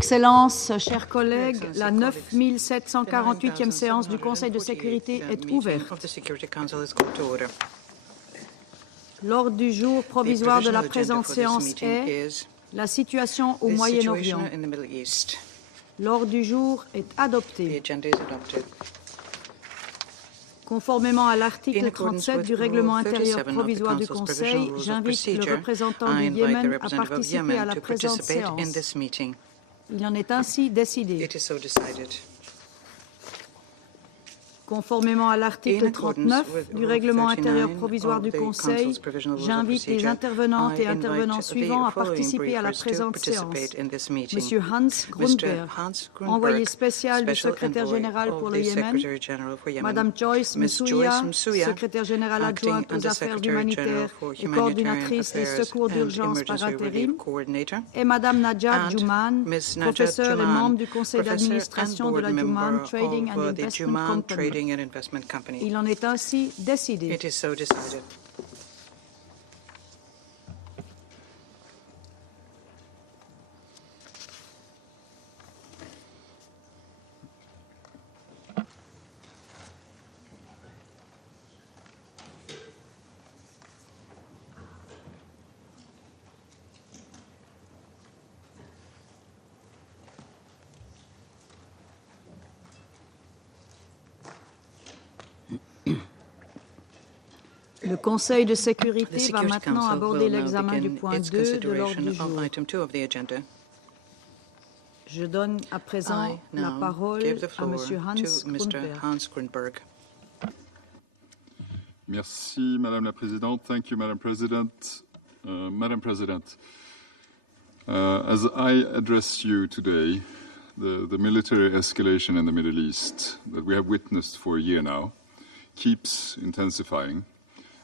Excellences, chers collègues, la 9748e séance du Conseil de sécurité est ouverte. L'ordre du jour provisoire de la présente séance est la situation au Moyen-Orient. L'ordre du jour est adopté. Conformément à l'article 37 du règlement intérieur provisoire du Conseil, j'invite le représentant du Yémen à participer à la présente séance. Il en est ainsi décidé. Conformément à l'article 39 du règlement intérieur provisoire du Conseil, j'invite les intervenantes et intervenants suivants à participer à la présente séance. Monsieur Hans Grundberg, envoyé spécial du secrétaire général pour le Yémen, Madame Joyce Msuya, secrétaire générale adjointe aux affaires humanitaires et coordinatrice des secours d'urgence par intérim, et Madame Najat Jouman, professeure et membre du conseil d'administration de la Jouman Trading and Investment Company. Il en est ainsi décidé. Le Conseil de sécurité va maintenant aborder l'examen du point 2 de l'ordre du jour. Je donne à présent la parole à Monsieur Hans Grundberg. Merci, Madame la Présidente. Thank you, Madam President. Madam President, as I address you today, the military escalation in the Middle East that we have witnessed for a year now keeps intensifying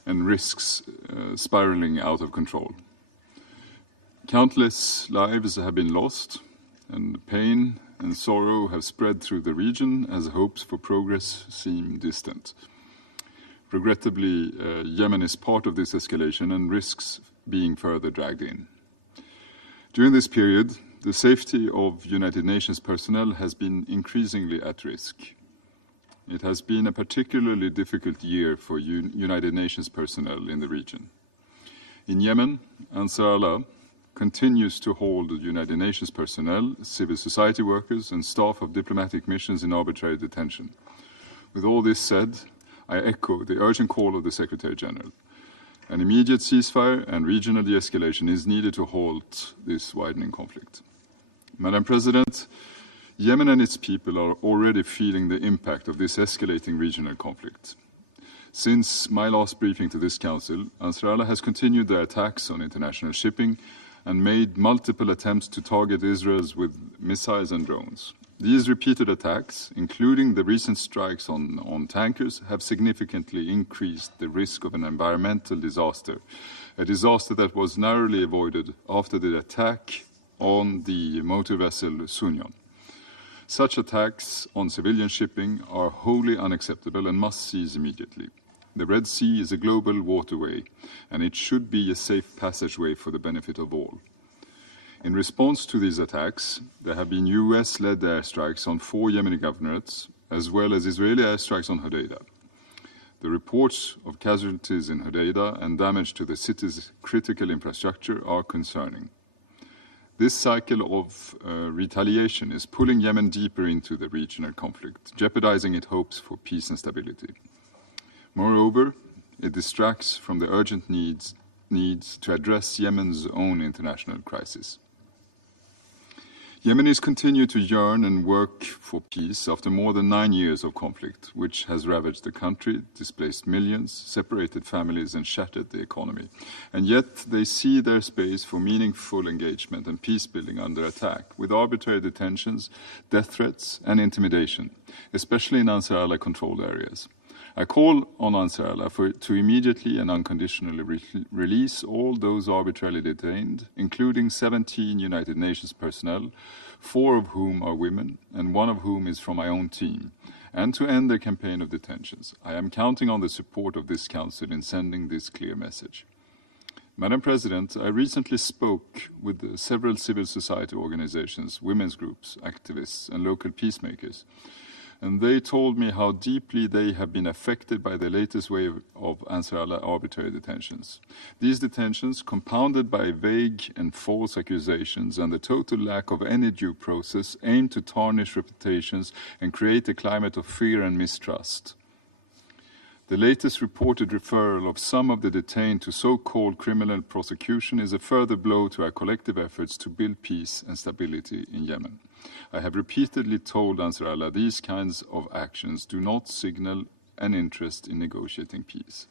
and risks spiraling out of control. Countless lives have been lost, and pain and sorrow have spread through the region as hopes for progress seem distant. Regrettably, Yemen is part of this escalation and risks being further dragged in. During this period, the safety of United Nations personnel has been increasingly at risk. It has been a particularly difficult year for United Nations personnel in the region. In Yemen, Ansar Allah continues to hold United Nations personnel, civil society workers, and staff of diplomatic missions in arbitrary detention. With all this said, I echo the urgent call of the Secretary General. An immediate ceasefire and regional de-escalation is needed to halt this widening conflict. Madam President, Yemen and its people are already feeling the impact of this escalating regional conflict. Since my last briefing to this Council, Ansar Allah has continued their attacks on international shipping and made multiple attempts to target Israel with missiles and drones. These repeated attacks, including the recent strikes on tankers, have significantly increased the risk of an environmental disaster, a disaster that was narrowly avoided after the attack on the motor vessel Sunyon. Such attacks on civilian shipping are wholly unacceptable and must cease immediately. The Red Sea is a global waterway, and it should be a safe passageway for the benefit of all. In response to these attacks, there have been US-led airstrikes on 4 Yemeni governorates, as well as Israeli airstrikes on Hodeidah. The reports of casualties in Hodeidah and damage to the city's critical infrastructure are concerning. This cycle of retaliation is pulling Yemen deeper into the regional conflict, jeopardizing its hopes for peace and stability. Moreover, it distracts from the urgent needs to address Yemen's own international crisis. Yemenis continue to yearn and work for peace after more than 9 years of conflict, which has ravaged the country, displaced millions, separated families, and shattered the economy. And yet they see their space for meaningful engagement and peace-building under attack, with arbitrary detentions, death threats, and intimidation, especially in Ansar Allah-controlled areas. I call on Ansar Allah to immediately and unconditionally release all those arbitrarily detained, including 17 United Nations personnel, 4 of whom are women, and 1 of whom is from my own team, and to end their campaign of detentions. I am counting on the support of this Council in sending this clear message. Madam President, I recently spoke with several civil society organizations, women's groups, activists, and local peacemakers, and they told me how deeply they have been affected by the latest wave of Ansar Allah arbitrary detentions. These detentions, compounded by vague and false accusations and the total lack of any due process, aim to tarnish reputations and create a climate of fear and mistrust. The latest reported referral of some of the detained to so-called criminal prosecution is a further blow to our collective efforts to build peace and stability in Yemen. I have repeatedly told Ansar Allah these kinds of actions do not signal an interest in negotiating peace.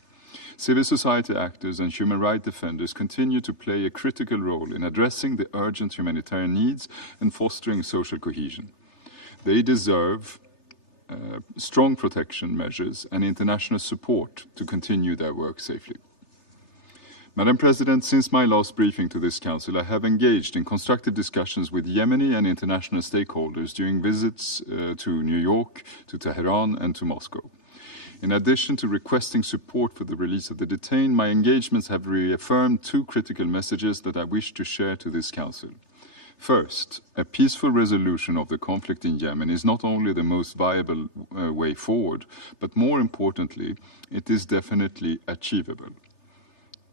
Civil society actors and human rights defenders continue to play a critical role in addressing the urgent humanitarian needs and fostering social cohesion. They deserve strong protection measures and international support to continue their work safely. Madam President, since my last briefing to this Council, I have engaged in constructive discussions with Yemeni and international stakeholders during visits to New York, to Tehran, and to Moscow. In addition to requesting support for the release of the detained, my engagements have reaffirmed two critical messages that I wish to share to this Council. First, a peaceful resolution of the conflict in Yemen is not only the most viable way forward, but more importantly, it is definitely achievable.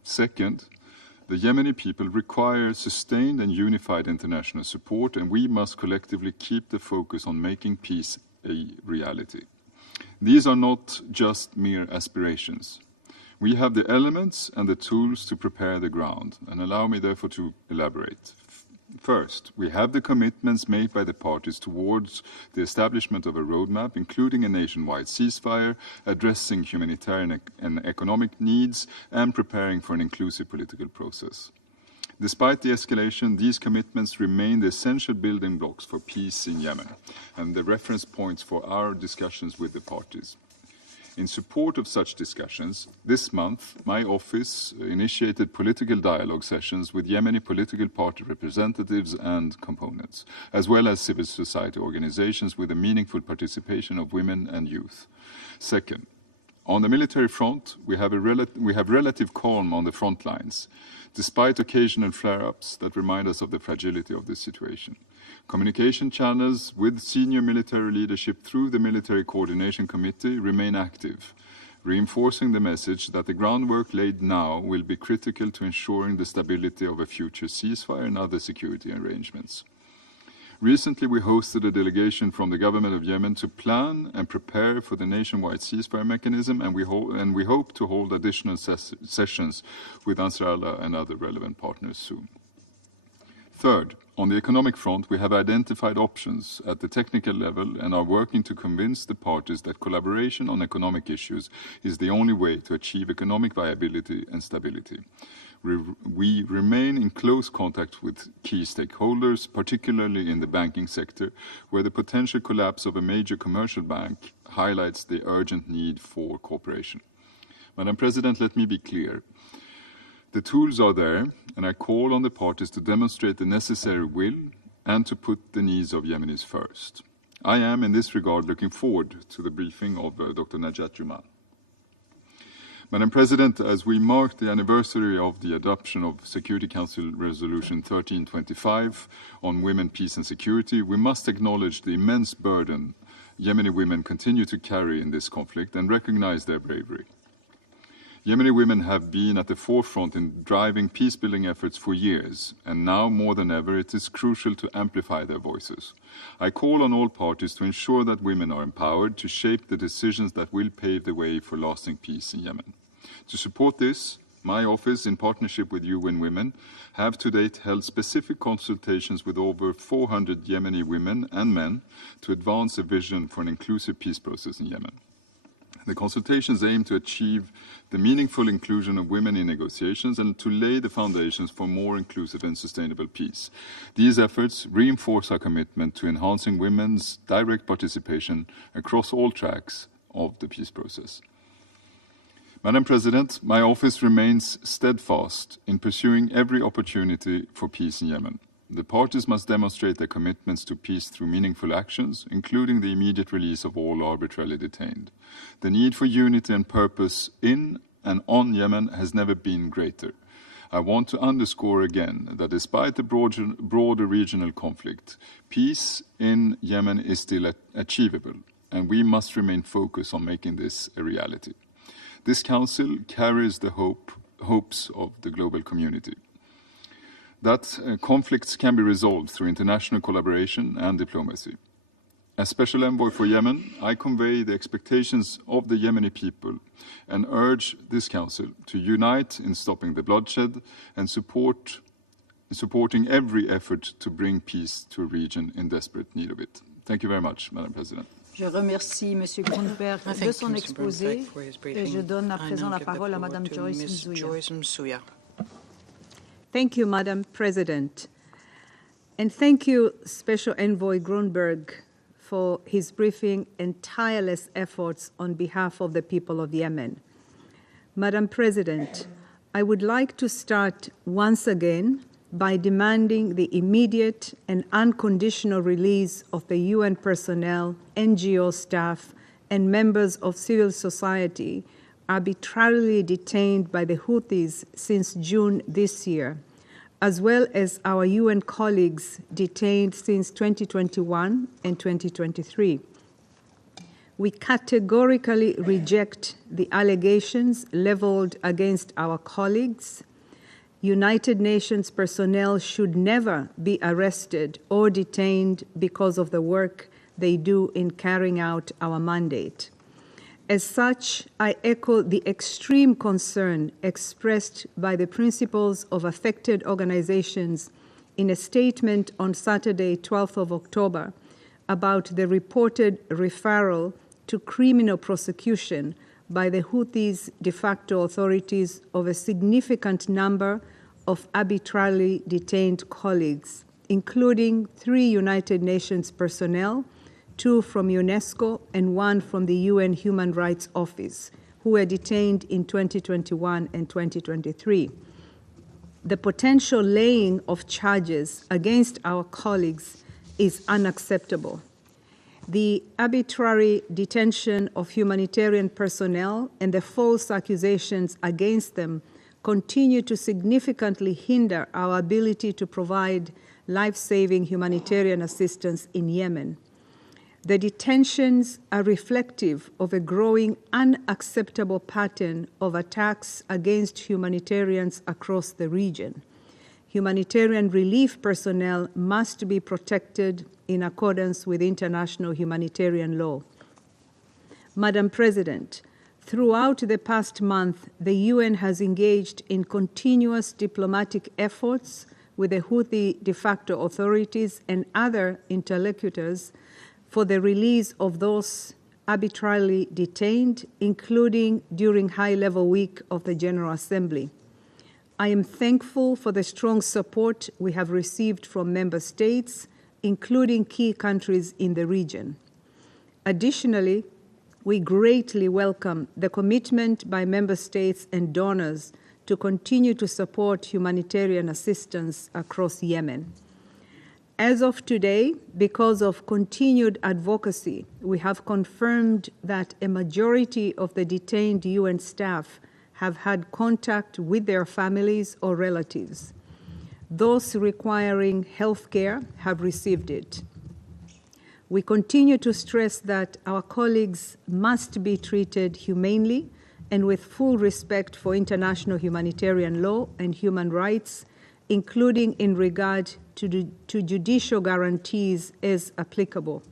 Second, the Yemeni people require sustained and unified international support, and we must collectively keep the focus on making peace a reality. These are not just mere aspirations. We have the elements and the tools to prepare the ground, and allow me therefore to elaborate. First, we have the commitments made by the parties towards the establishment of a roadmap, including a nationwide ceasefire, addressing humanitarian and economic needs, and preparing for an inclusive political process. Despite the escalation, these commitments remain the essential building blocks for peace in Yemen, and the reference points for our discussions with the parties. In support of such discussions, this month, my office initiated political dialogue sessions with Yemeni political party representatives and components, as well as civil society organizations with a meaningful participation of women and youth. Second, on the military front, we have relative calm on the front lines, despite occasional flare-ups that remind us of the fragility of this situation. Communication channels with senior military leadership through the Military Coordination Committee remain active, reinforcing the message that the groundwork laid now will be critical to ensuring the stability of a future ceasefire and other security arrangements. Recently, we hosted a delegation from the government of Yemen to plan and prepare for the nationwide ceasefire mechanism, and we hope to hold additional sessions with Ansar Allah and other relevant partners soon. Third, on the economic front, we have identified options at the technical level and are working to convince the parties that collaboration on economic issues is the only way to achieve economic viability and stability. We remain in close contact with key stakeholders, particularly in the banking sector, where the potential collapse of a major commercial bank highlights the urgent need for cooperation. Madam President, let me be clear. The tools are there, and I call on the parties to demonstrate the necessary will and to put the needs of Yemenis first. I am, in this regard, looking forward to the briefing of Dr. Najat Juman. Madam President, as we mark the anniversary of the adoption of Security Council Resolution 1325 on women, peace and security, we must acknowledge the immense burden Yemeni women continue to carry in this conflict and recognize their bravery. Yemeni women have been at the forefront in driving peace-building efforts for years, and now more than ever it is crucial to amplify their voices. I call on all parties to ensure that women are empowered to shape the decisions that will pave the way for lasting peace in Yemen. To support this, my office, in partnership with UN Women, have to date held specific consultations with over 400 Yemeni women and men to advance a vision for an inclusive peace process in Yemen. The consultations aim to achieve the meaningful inclusion of women in negotiations and to lay the foundations for more inclusive and sustainable peace. These efforts reinforce our commitment to enhancing women's direct participation across all tracks of the peace process. Madam President, my office remains steadfast in pursuing every opportunity for peace in Yemen. The parties must demonstrate their commitments to peace through meaningful actions, including the immediate release of all arbitrarily detained. The need for unity and purpose in and on Yemen has never been greater. I want to underscore again that despite the broader regional conflict, peace in Yemen is still achievable, and we must remain focused on making this a reality. This Council carries the hopes of the global community that conflicts can be resolved through international collaboration and diplomacy. As Special Envoy for Yemen, I convey the expectations of the Yemeni people and urge this Council to unite in stopping the bloodshed and supporting every effort to bring peace to a region in desperate need of it. Thank you very much, Madam President. Je remercie M. Grundberg de son exposé et je donne à présent la parole à Mme Joyce Msuya. Thank you, Madam President. And thank you, Special Envoy Grundberg, for his briefing and tireless efforts on behalf of the people of Yemen. Madam President, I would like to start once again by demanding the immediate and unconditional release of the UN personnel, NGO staff, and members of civil society arbitrarily detained by the Houthis since June this year, as well as our UN colleagues detained since 2021 and 2023. We categorically reject the allegations leveled against our colleagues. United Nations personnel should never be arrested or detained because of the work they do in carrying out our mandate. As such, I echo the extreme concern expressed by the principals of affected organizations in a statement on Saturday, 12th of October, about the reported referral to criminal prosecution by the Houthis de facto authorities of a significant number of arbitrarily detained colleagues, including 3 United Nations personnel, 2 from UNESCO and 1 from the UN Human Rights Office, who were detained in 2021 and 2023. The potential laying of charges against our colleagues is unacceptable. The arbitrary detention of humanitarian personnel and the false accusations against them continue to significantly hinder our ability to provide life-saving humanitarian assistance in Yemen. The detentions are reflective of a growing unacceptable pattern of attacks against humanitarians across the region. Humanitarian relief personnel must be protected in accordance with international humanitarian law. Madam President, throughout the past month, the UN has engaged in continuous diplomatic efforts with the Houthi de facto authorities and other interlocutors for the release of those arbitrarily detained, including during high-level week of the General Assembly. I am thankful for the strong support we have received from member states, including key countries in the region. Additionally, we greatly welcome the commitment by member states and donors to continue to support humanitarian assistance across Yemen. As of today, because of continued advocacy, we have confirmed that a majority of the detained UN staff have had contact with their families or relatives. Those requiring health care have received it. We continue to stress that our colleagues must be treated humanely and with full respect for international humanitarian law and human rights, including in regard to judicial guarantees as applicable.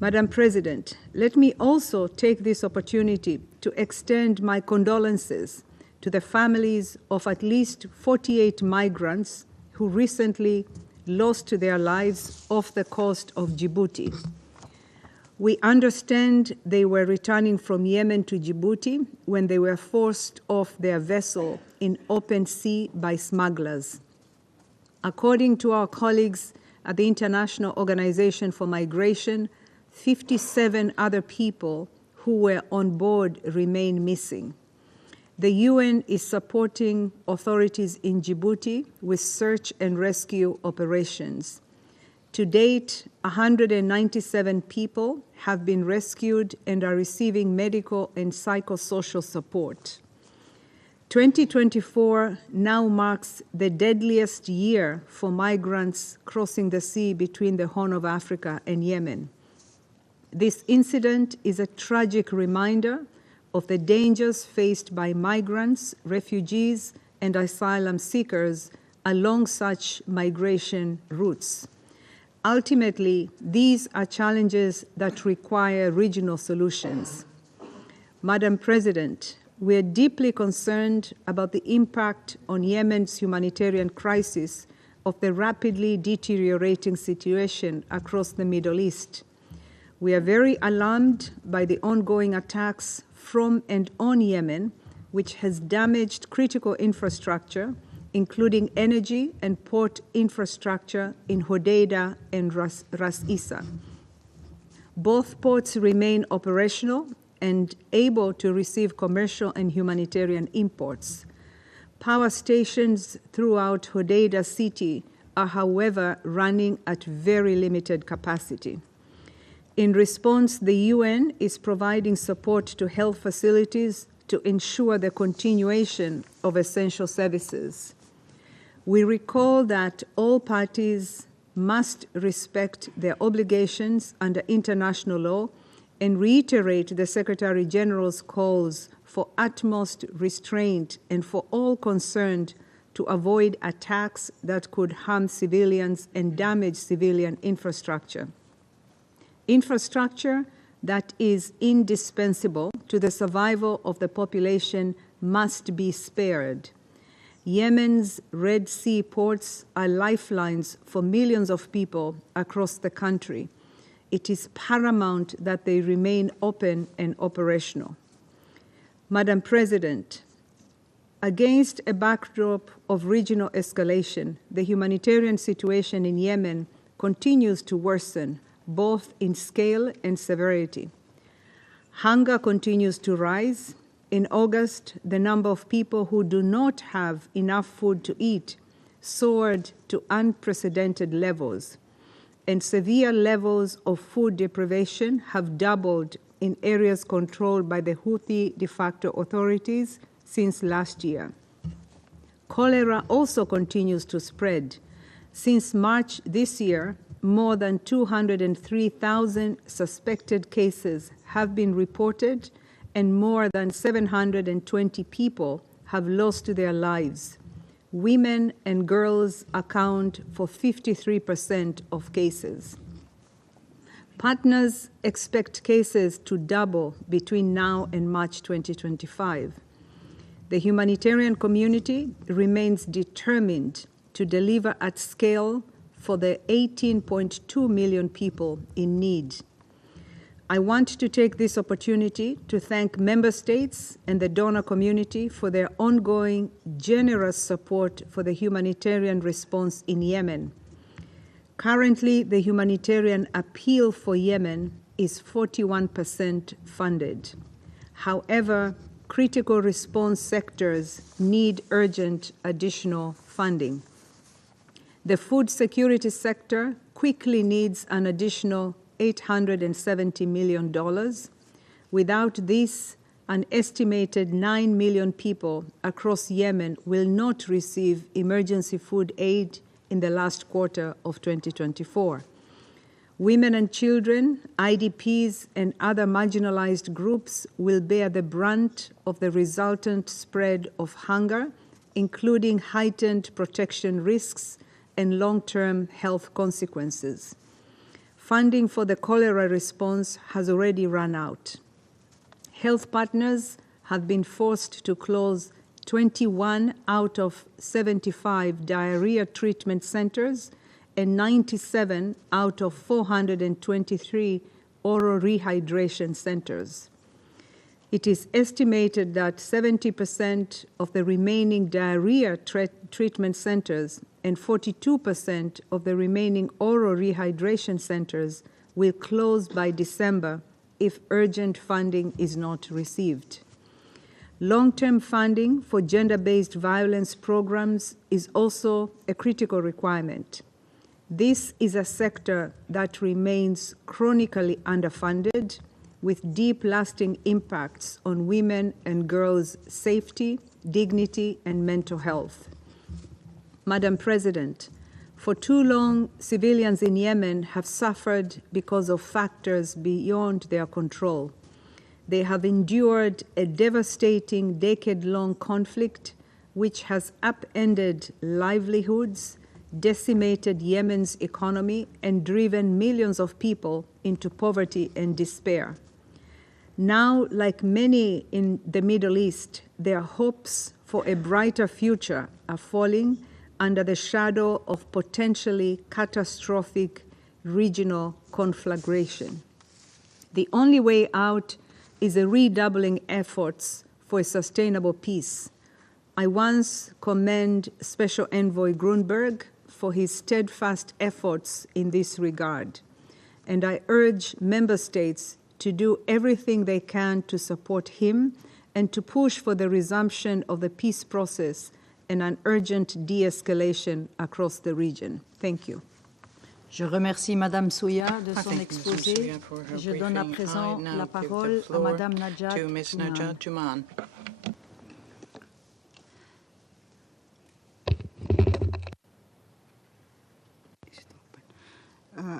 Madam President, let me also take this opportunity to extend my condolences to the families of at least 48 migrants who recently lost their lives off the coast of Djibouti. We understand they were returning from Yemen to Djibouti when they were forced off their vessel in open sea by smugglers. According to our colleagues at the International Organization for Migration, 57 other people who were on board remain missing. The UN is supporting authorities in Djibouti with search and rescue operations. To date, 197 people have been rescued and are receiving medical and psychosocial support. 2024 now marks the deadliest year for migrants crossing the sea between the Horn of Africa and Yemen. This incident is a tragic reminder of the dangers faced by migrants, refugees, and asylum seekers along such migration routes. Ultimately, these are challenges that require regional solutions. Madam President, we are deeply concerned about the impact on Yemen's humanitarian crisis of the rapidly deteriorating situation across the Middle East. We are very alarmed by the ongoing attacks from and on Yemen, which has damaged critical infrastructure, including energy and port infrastructure in Hodeidah and Ras Issa. Both ports remain operational and able to receive commercial and humanitarian imports. Power stations throughout Hodeidah city are, however, running at very limited capacity. In response, the UN is providing support to health facilities to ensure the continuation of essential services. We recall that all parties must respect their obligations under international law and reiterate the Secretary General's calls for utmost restraint and for all concerned to avoid attacks that could harm civilians and damage civilian infrastructure. Infrastructure that is indispensable to the survival of the population must be spared. Yemen's Red Sea ports are lifelines for millions of people across the country. It is paramount that they remain open and operational. Madam President, against a backdrop of regional escalation, the humanitarian situation in Yemen continues to worsen, both in scale and severity. Hunger continues to rise. In August, the number of people who do not have enough food to eat soared to unprecedented levels, and severe levels of food deprivation have doubled in areas controlled by the Houthi de facto authorities since last year. Cholera also continues to spread. Since March this year, more than 203,000 suspected cases have been reported, and more than 720 people have lost their lives. Women and girls account for 53% of cases. Partners expect cases to double between now and March 2025. The humanitarian community remains determined to deliver at scale for the 18.2 million people in need. I want to take this opportunity to thank member states and the donor community for their ongoing generous support for the humanitarian response in Yemen. Currently, the humanitarian appeal for Yemen is 41% funded. However, critical response sectors need urgent additional funding. The food security sector quickly needs an additional $870 million. Without this, an estimated 9 million people across Yemen will not receive emergency food aid in the last quarter of 2024. Women and children, IDPs, and other marginalized groups will bear the brunt of the resultant spread of hunger, including heightened protection risks and long-term health consequences. Funding for the cholera response has already run out. Health partners have been forced to close 21 out of 75 diarrhea treatment centers and 97 out of 423 oral rehydration centers. It is estimated that 70% of the remaining diarrhea treatment centers and 42% of the remaining oral rehydration centers will close by December if urgent funding is not received. Long-term funding for gender-based violence programs is also a critical requirement. This is a sector that remains chronically underfunded, with deep lasting impacts on women and girls' safety dignity, and mental health. Madam President, for too long, civilians in Yemen have suffered because of factors beyond their control. They have endured a devastating decade-long conflict which has upended livelihoods, decimated Yemen's economy, and driven millions of people into poverty and despair. Now, like many in the Middle East, their hopes for a brighter future are falling under the shadow of potentially catastrophic regional conflagration. The only way out is a redoubling efforts for a sustainable peace. I once commend Special Envoy Grunberg for his steadfast efforts in this regard, and I urge member states to do everything they can to support him and to push for the resumption of the peace process and an urgent de-escalation across the region. Thank you. Je remercie Madame Souya de son exposé. Je donne à présent la parole à Madame Najat Tuman.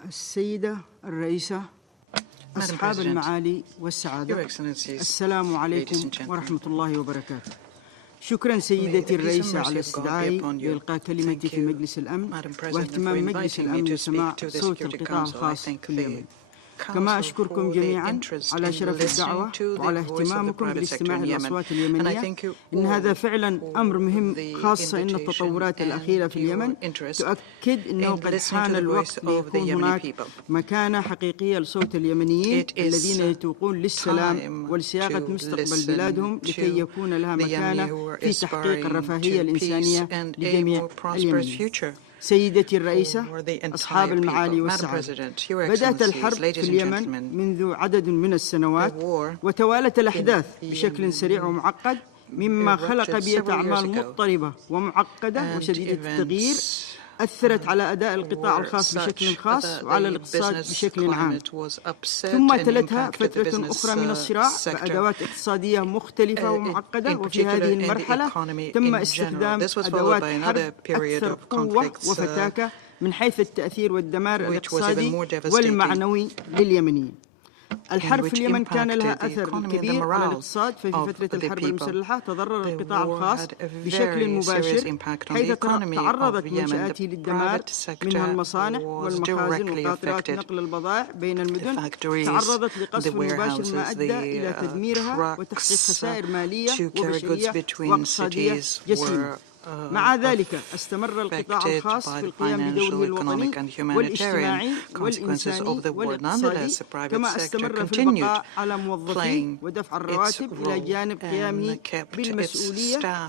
السيدة الرئيسة أصحاب المعالي والسعادة السلام عليكم ورحمة الله وبركاته. شكرا سيدتي الرئيسة على استدعائي لإلقاء كلمتي في مجلس الأمن واهتمام مجلس الأمن بسماع صوت القطاع الخاص في اليمن. كما أشكركم جميعا على شرف الدعوة وعلى اهتمامكم بالاستماع للأصوات اليمنية. إن هذا فعلا أمر مهم، خاصة إن التطورات الأخيرة في اليمن تؤكد أنه قد حان الوقت ليكون هناك مكانة حقيقية لصوت اليمنيين الذين يتوقون للسلام ولصياغة مستقبل بلادهم لكي يكون لها مكانة في تحقيق الرفاهية الإنسانية لجميع اليمنيين. سيدتي الرئيسة أصحاب المعالي والسعادة، بدأت الحرب في اليمن منذ عدد من السنوات وتوالت الأحداث بشكل سريع ومعقد مما خلق بيئة أعمال مضطربة ومعقدة وشديدة التغيير أثرت على أداء القطاع الخاص بشكل خاص وعلى الاقتصاد بشكل عام. ثم تلتها فترة أخرى من الصراع بأدوات اقتصادية مختلفة ومعقدة، وفي هذه المرحلة تم استخدام أدوات حرب أكثر قوة وفتاكة من حيث التأثير والدمار الاقتصادي والمعنوي لليمنيين. الحرب في اليمن كان لها أثر كبير على الاقتصاد، ففي فترة الحرب المسلحة تضرر القطاع الخاص بشكل مباشر حيث تعرضت منشآته للدمار، منها المصانع والمخازن وقاطرات نقل البضائع بين المدن، تعرضت لقصف مباشر ما أدى إلى تدميرها وتحقيق خسائر مالية وبشرية واقتصادية جسيمة. مع ذلك استمر القطاع الخاص في القيام بدوره الوطني والاجتماعي والإنساني والاقتصادي، كما استمر في البقاء على موظفيه ودفع الرواتب إلى جانب قيامه بالمسؤولية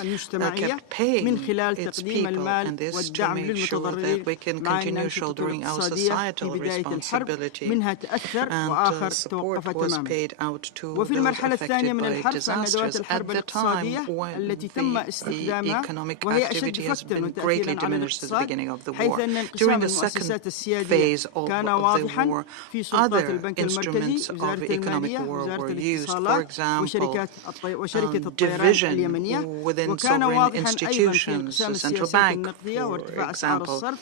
المجتمعية من خلال تقديم المال والدعم للمتضررين، مع أن الخطوط الاقتصادية في بداية الحرب منها تأثر وآخر توقف تماما. وفي المرحلة الثانية من الحرب فإن أدوات الحرب الاقتصادية التي تم استخدامها وهي أشد فقداً وتأثيراً على الاقتصاد، حيث أن انقسام المؤسسات السيادية كان واضحاً في سلطات البنك المركزي، وزارة المالية، وزارة الاتصالات، وشركة الطيران اليمنية، وكان واضحاً أيضاً في انقسام السياسات النقدية وارتفاع أسعار الصرف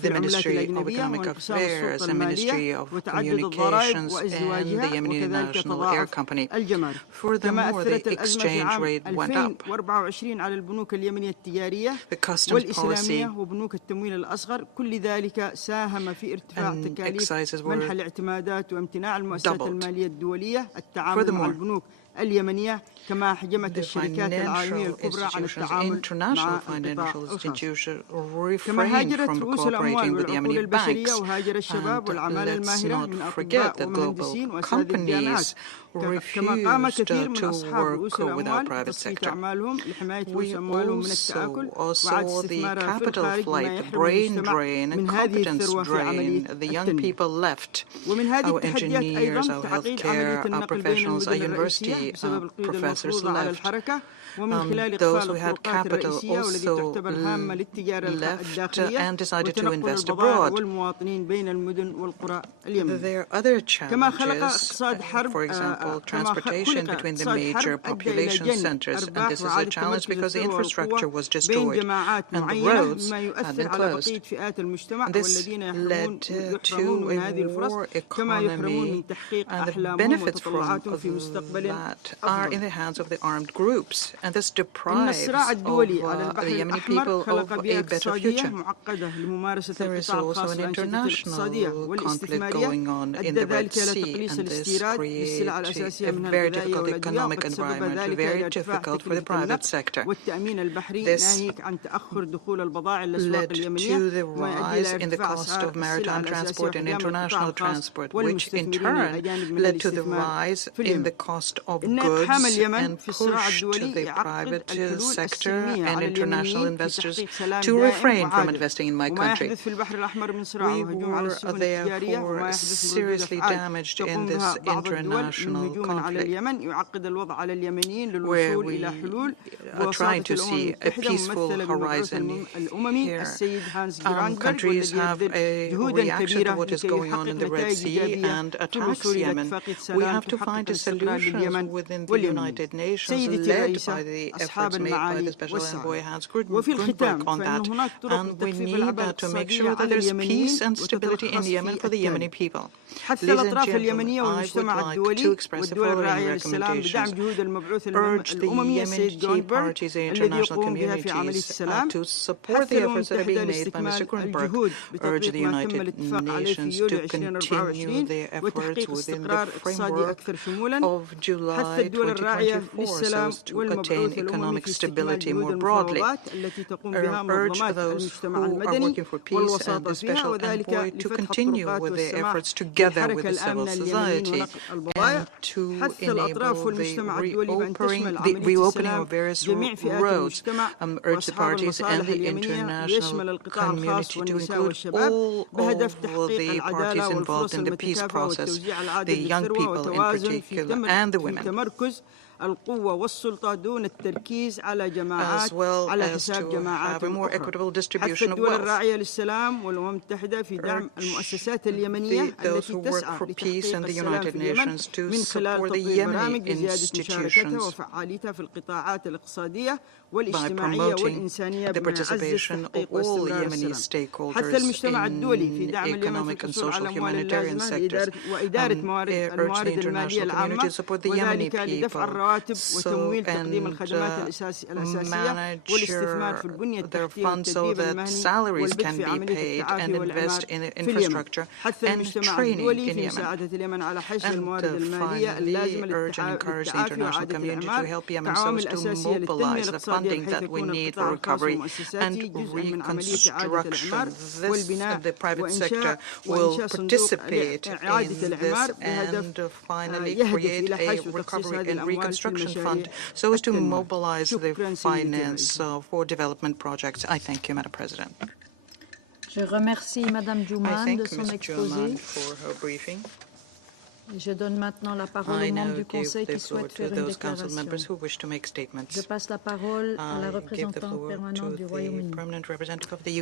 في العملات الأجنبية وانقسام السلطة المالية وتعدد الضرائب وازدواجها وكذلك تضاعف الجمارك. كما أثرت الأزمة في عام 2024 على البنوك اليمنية التجارية والإسلامية وبنوك التمويل الأصغر، كل ذلك ساهم في ارتفاع تكاليف منح الاعتمادات وامتناع المؤسسات المالية الدولية التعامل مع البنوك اليمنية، كما حجمت الشركات العالمية الكبرى عن التعامل مع القطاع الخاص. كما هاجرت رؤوس الأموال والعقول البشرية وهاجر الشباب والعمالة الماهرة من أطباء ومهندسين وأساتذة الجامعات، كما قام كثير من أصحاب رؤوس الأموال بتصفية أعمالهم لحماية رؤوس أموالهم من التآكل وإعادة استثمارها في الخارج، ما يحرم المجتمع من هذه الثروة في عملية التنمية. ومن هذه التحديات أيضا تعقيد عملية النقل بين المدن الرئيسية the professors left. Those who had capital also left and decided to invest abroad. There are other challenges, for example, transportation between the major population centers, and this is a challenge because the infrastructure was destroyed and the roads had been closed. And this led to a war economy, and the benefits from that are in the hands of the armed groups, and this deprives the Yemeni people of a better future. There is also an international conflict going on in the Red Sea, and this creates a very difficult economic environment, very difficult for the private sector. This led to the rise in the cost of maritime transport and international transport, which in turn led to the rise in the cost of goods and pushed the private sector and international investors to refrain from investing in my country. We were therefore seriously damaged in this international conflict, where we are trying to see a peaceful horizon here. Countries have a reaction to what is going on in the Red Sea and attacks Yemen. We have to find a solution within the United Nations, led by the efforts made by the Special Envoy Hans Grundberg on that. And we need to make sure that there is peace and stability in Yemen for the Yemeni people. Ladies and gentlemen, I would like to express the following recommendations. Urge the Yemeni parties and international communities to support the efforts that are being made by Mr. Grundberg. Urge the United Nations to continue their efforts within the framework of July 2024 so as to attain economic stability more broadly. Urge those who are working for peace and the Special Envoy to continue with their efforts together with the civil society and to enable the reopening of various roads. Urge the parties and the international community to include all of the parties involved in the peace process, the young people in particular and the women, as well as to have a more equitable distribution of wealth. Those who work for peace and the United Nations to support the Yemeni institutions by promoting the participation of all Yemeni stakeholders in economic and social humanitarian sectors. Urge the international community to support the Yemeni people and manage their funds so that salaries can be paid and invest in infrastructure and training in Yemen. And finally, urge and encourage the international community to help Yemen so as to mobilize the funding that we need for recovery and reconstruction. The private sector will participate in this and finally create a recovery and reconstruction fund so as to mobilize the finance for development projects. I thank you, Madam President. Je remercie Madame Jouman de son exposé. For her briefing. Je donne maintenant la parole aux membres du Conseil qui souhaitent faire une déclaration. Je passe la parole à la représentante permanente du Royaume-Uni.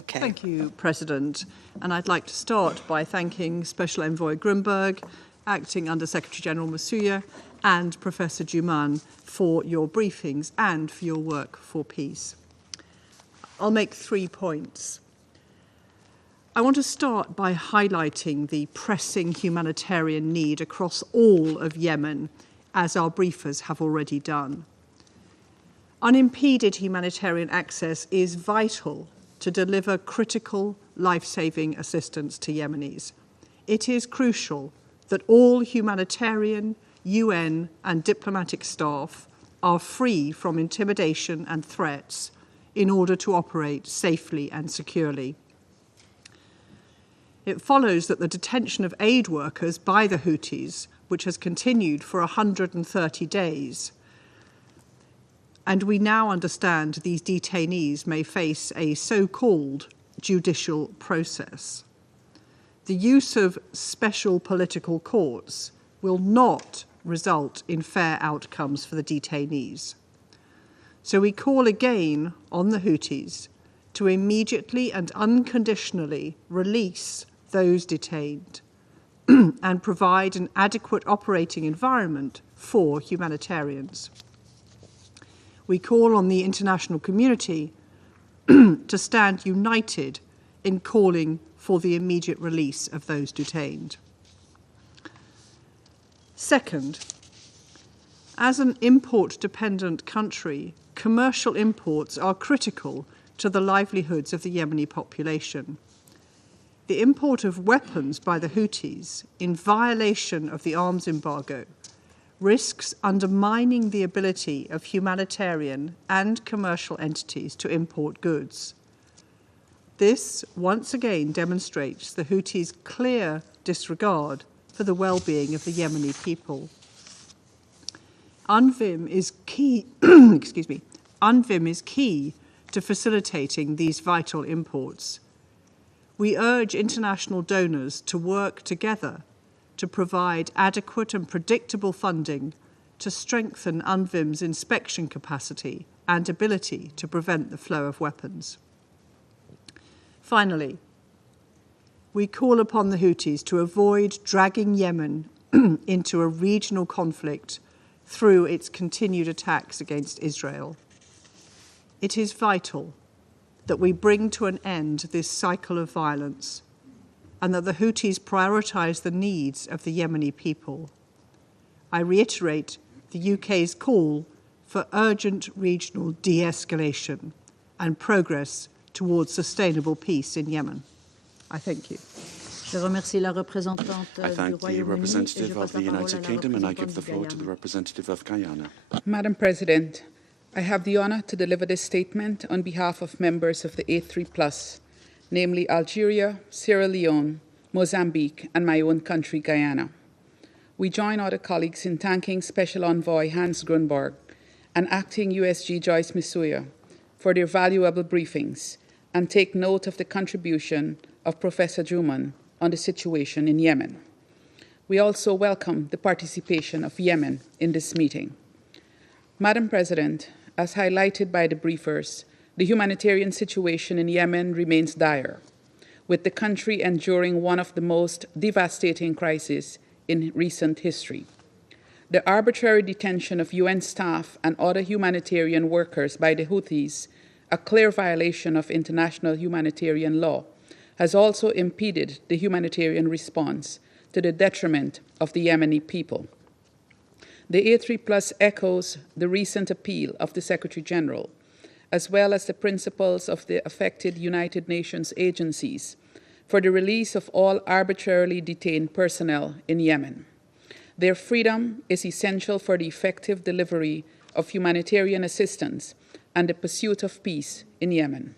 Thank you, President. And I'd like to start by thanking Special Envoy Grundberg, Acting Under Secretary General Masuya, and Professor Jouman for your briefings and for your work for peace. I'll make 3 points. I want to start by highlighting the pressing humanitarian need across all of Yemen, as our briefers have already done. Unimpeded humanitarian access is vital to deliver critical life-saving assistance to Yemenis. It is crucial that all humanitarian, UN and diplomatic staff are free from intimidation and threats in order to operate safely and securely. It follows that the detention of aid workers by the Houthis, which has continued for 130 days, and we now understand these detainees may face a so-called judicial process. The use of special political courts will not result in fair outcomes for the detainees. So we call again on the Houthis to immediately and unconditionally release those detained and provide an adequate operating environment for humanitarians. We call on the international community to stand united in calling for the immediate release of those detained. Second, as an import-dependent country, commercial imports are critical to the livelihoods of the Yemeni population. The import of weapons by the Houthis, in violation of the arms embargo, risks undermining the ability of humanitarian and commercial entities to import goods. This once again demonstrates the Houthis' clear disregard for the well-being of the Yemeni people. UNVIM is key, UNVIM is key to facilitating these vital imports. We urge international donors to work together to provide adequate and predictable funding to strengthen UNVIM's inspection capacity and ability to prevent the flow of weapons. Finally, we call upon the Houthis to avoid dragging Yemen into a regional conflict through its continued attacks against Israel. It is vital that we bring to an end this cycle of violence and that the Houthis prioritize the needs of the Yemeni people. I reiterate the UK's call for urgent regional de-escalation and progress towards sustainable peace in Yemen. I thank you. Je remercie la représentante I thank du the Royaume-Uni representative of the United Kingdom, and I give the floor to the representative of Guyana. Madam President, I have the honour to deliver this statement on behalf of members of the A3+, namely Algeria, Sierra Leone, Mozambique, and my own country, Guyana. We join other colleagues in thanking Special Envoy Hans Grunberg and Acting USG Joyce Msuya for their valuable briefings and take note of the contribution of Professor Juman on the situation in Yemen. We also welcome the participation of Yemen in this meeting. Madam President, as highlighted by the briefers, the humanitarian situation in Yemen remains dire, with the country enduring one of the most devastating crises in recent history. The arbitrary detention of UN staff and other humanitarian workers by the Houthis, a clear violation of international humanitarian law, has also impeded the humanitarian response to the detriment of the Yemeni people. The A3+ echoes the recent appeal of the Secretary General, as well as the principles of the affected United Nations agencies for the release of all arbitrarily detained personnel in Yemen. Their freedom is essential for the effective delivery of humanitarian assistance and the pursuit of peace in Yemen.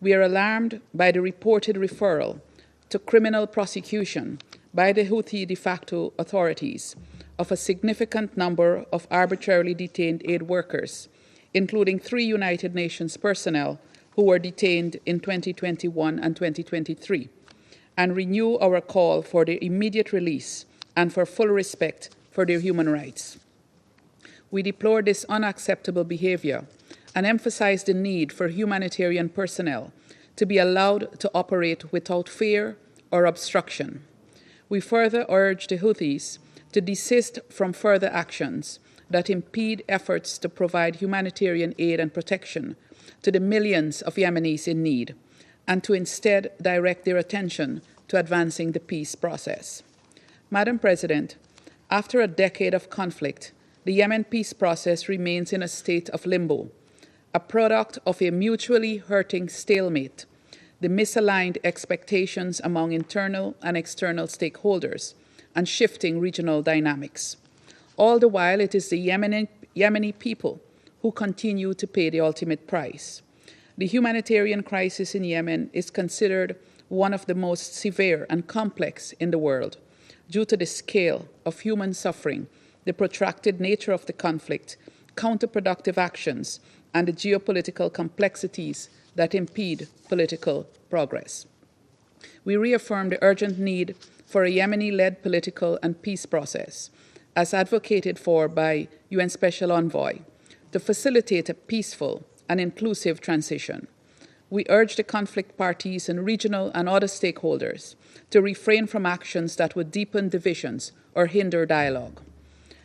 We are alarmed by the reported referral to criminal prosecution by the Houthi de facto authorities of a significant number of arbitrarily detained aid workers, including 3 United Nations personnel who were detained in 2021 and 2023, and renew our call for their immediate release and for full respect for their human rights. We deplore this unacceptable behavior and emphasize the need for humanitarian personnel to be allowed to operate without fear or obstruction. We further urge the Houthis to desist from further actions that impede efforts to provide humanitarian aid and protection to the millions of Yemenis in need, and to instead direct their attention to advancing the peace process. Madam President, after a decade of conflict, the Yemen peace process remains in a state of limbo, a product of a mutually hurting stalemate, the misaligned expectations among internal and external stakeholders, and shifting regional dynamics. All the while, it is the Yemeni people who continue to pay the ultimate price. The humanitarian crisis in Yemen is considered one of the most severe and complex in the world due to the scale of human suffering, the protracted nature of the conflict, counterproductive actions, and the geopolitical complexities that impede political progress. We reaffirm the urgent need for a Yemeni-led political and peace process as advocated for by UN Special Envoy, to facilitate a peaceful and inclusive transition. We urge the conflict parties and regional and other stakeholders to refrain from actions that would deepen divisions or hinder dialogue.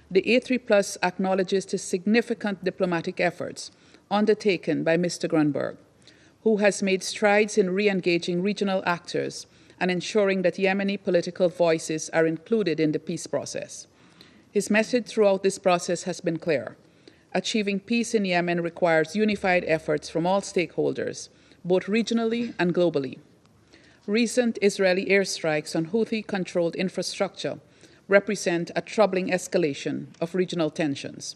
The A3+ acknowledges the significant diplomatic efforts undertaken by Mr. Grunberg, who has made strides in re-engaging regional actors and ensuring that Yemeni political voices are included in the peace process. His message throughout this process has been clear. Achieving peace in Yemen requires unified efforts from all stakeholders, both regionally and globally. Recent Israeli airstrikes on Houthi-controlled infrastructure represent a troubling escalation of regional tensions,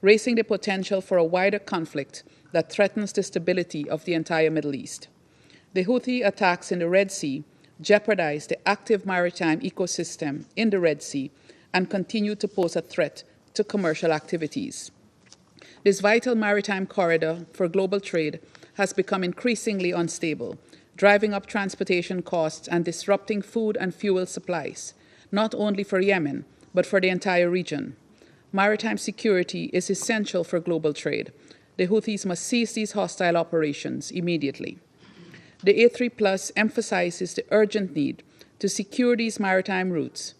raising the potential for a wider conflict that threatens the stability of the entire Middle East. The Houthi attacks in the Red Sea jeopardize the active maritime ecosystem in the Red Sea and continue to pose a threat to commercial activities. This vital maritime corridor for global trade has become increasingly unstable, driving up transportation costs and disrupting food and fuel supplies, not only for Yemen, but for the entire region. Maritime security is essential for global trade. The Houthis must cease these hostile operations immediately. The A3+ emphasizes the urgent need to secure these maritime routes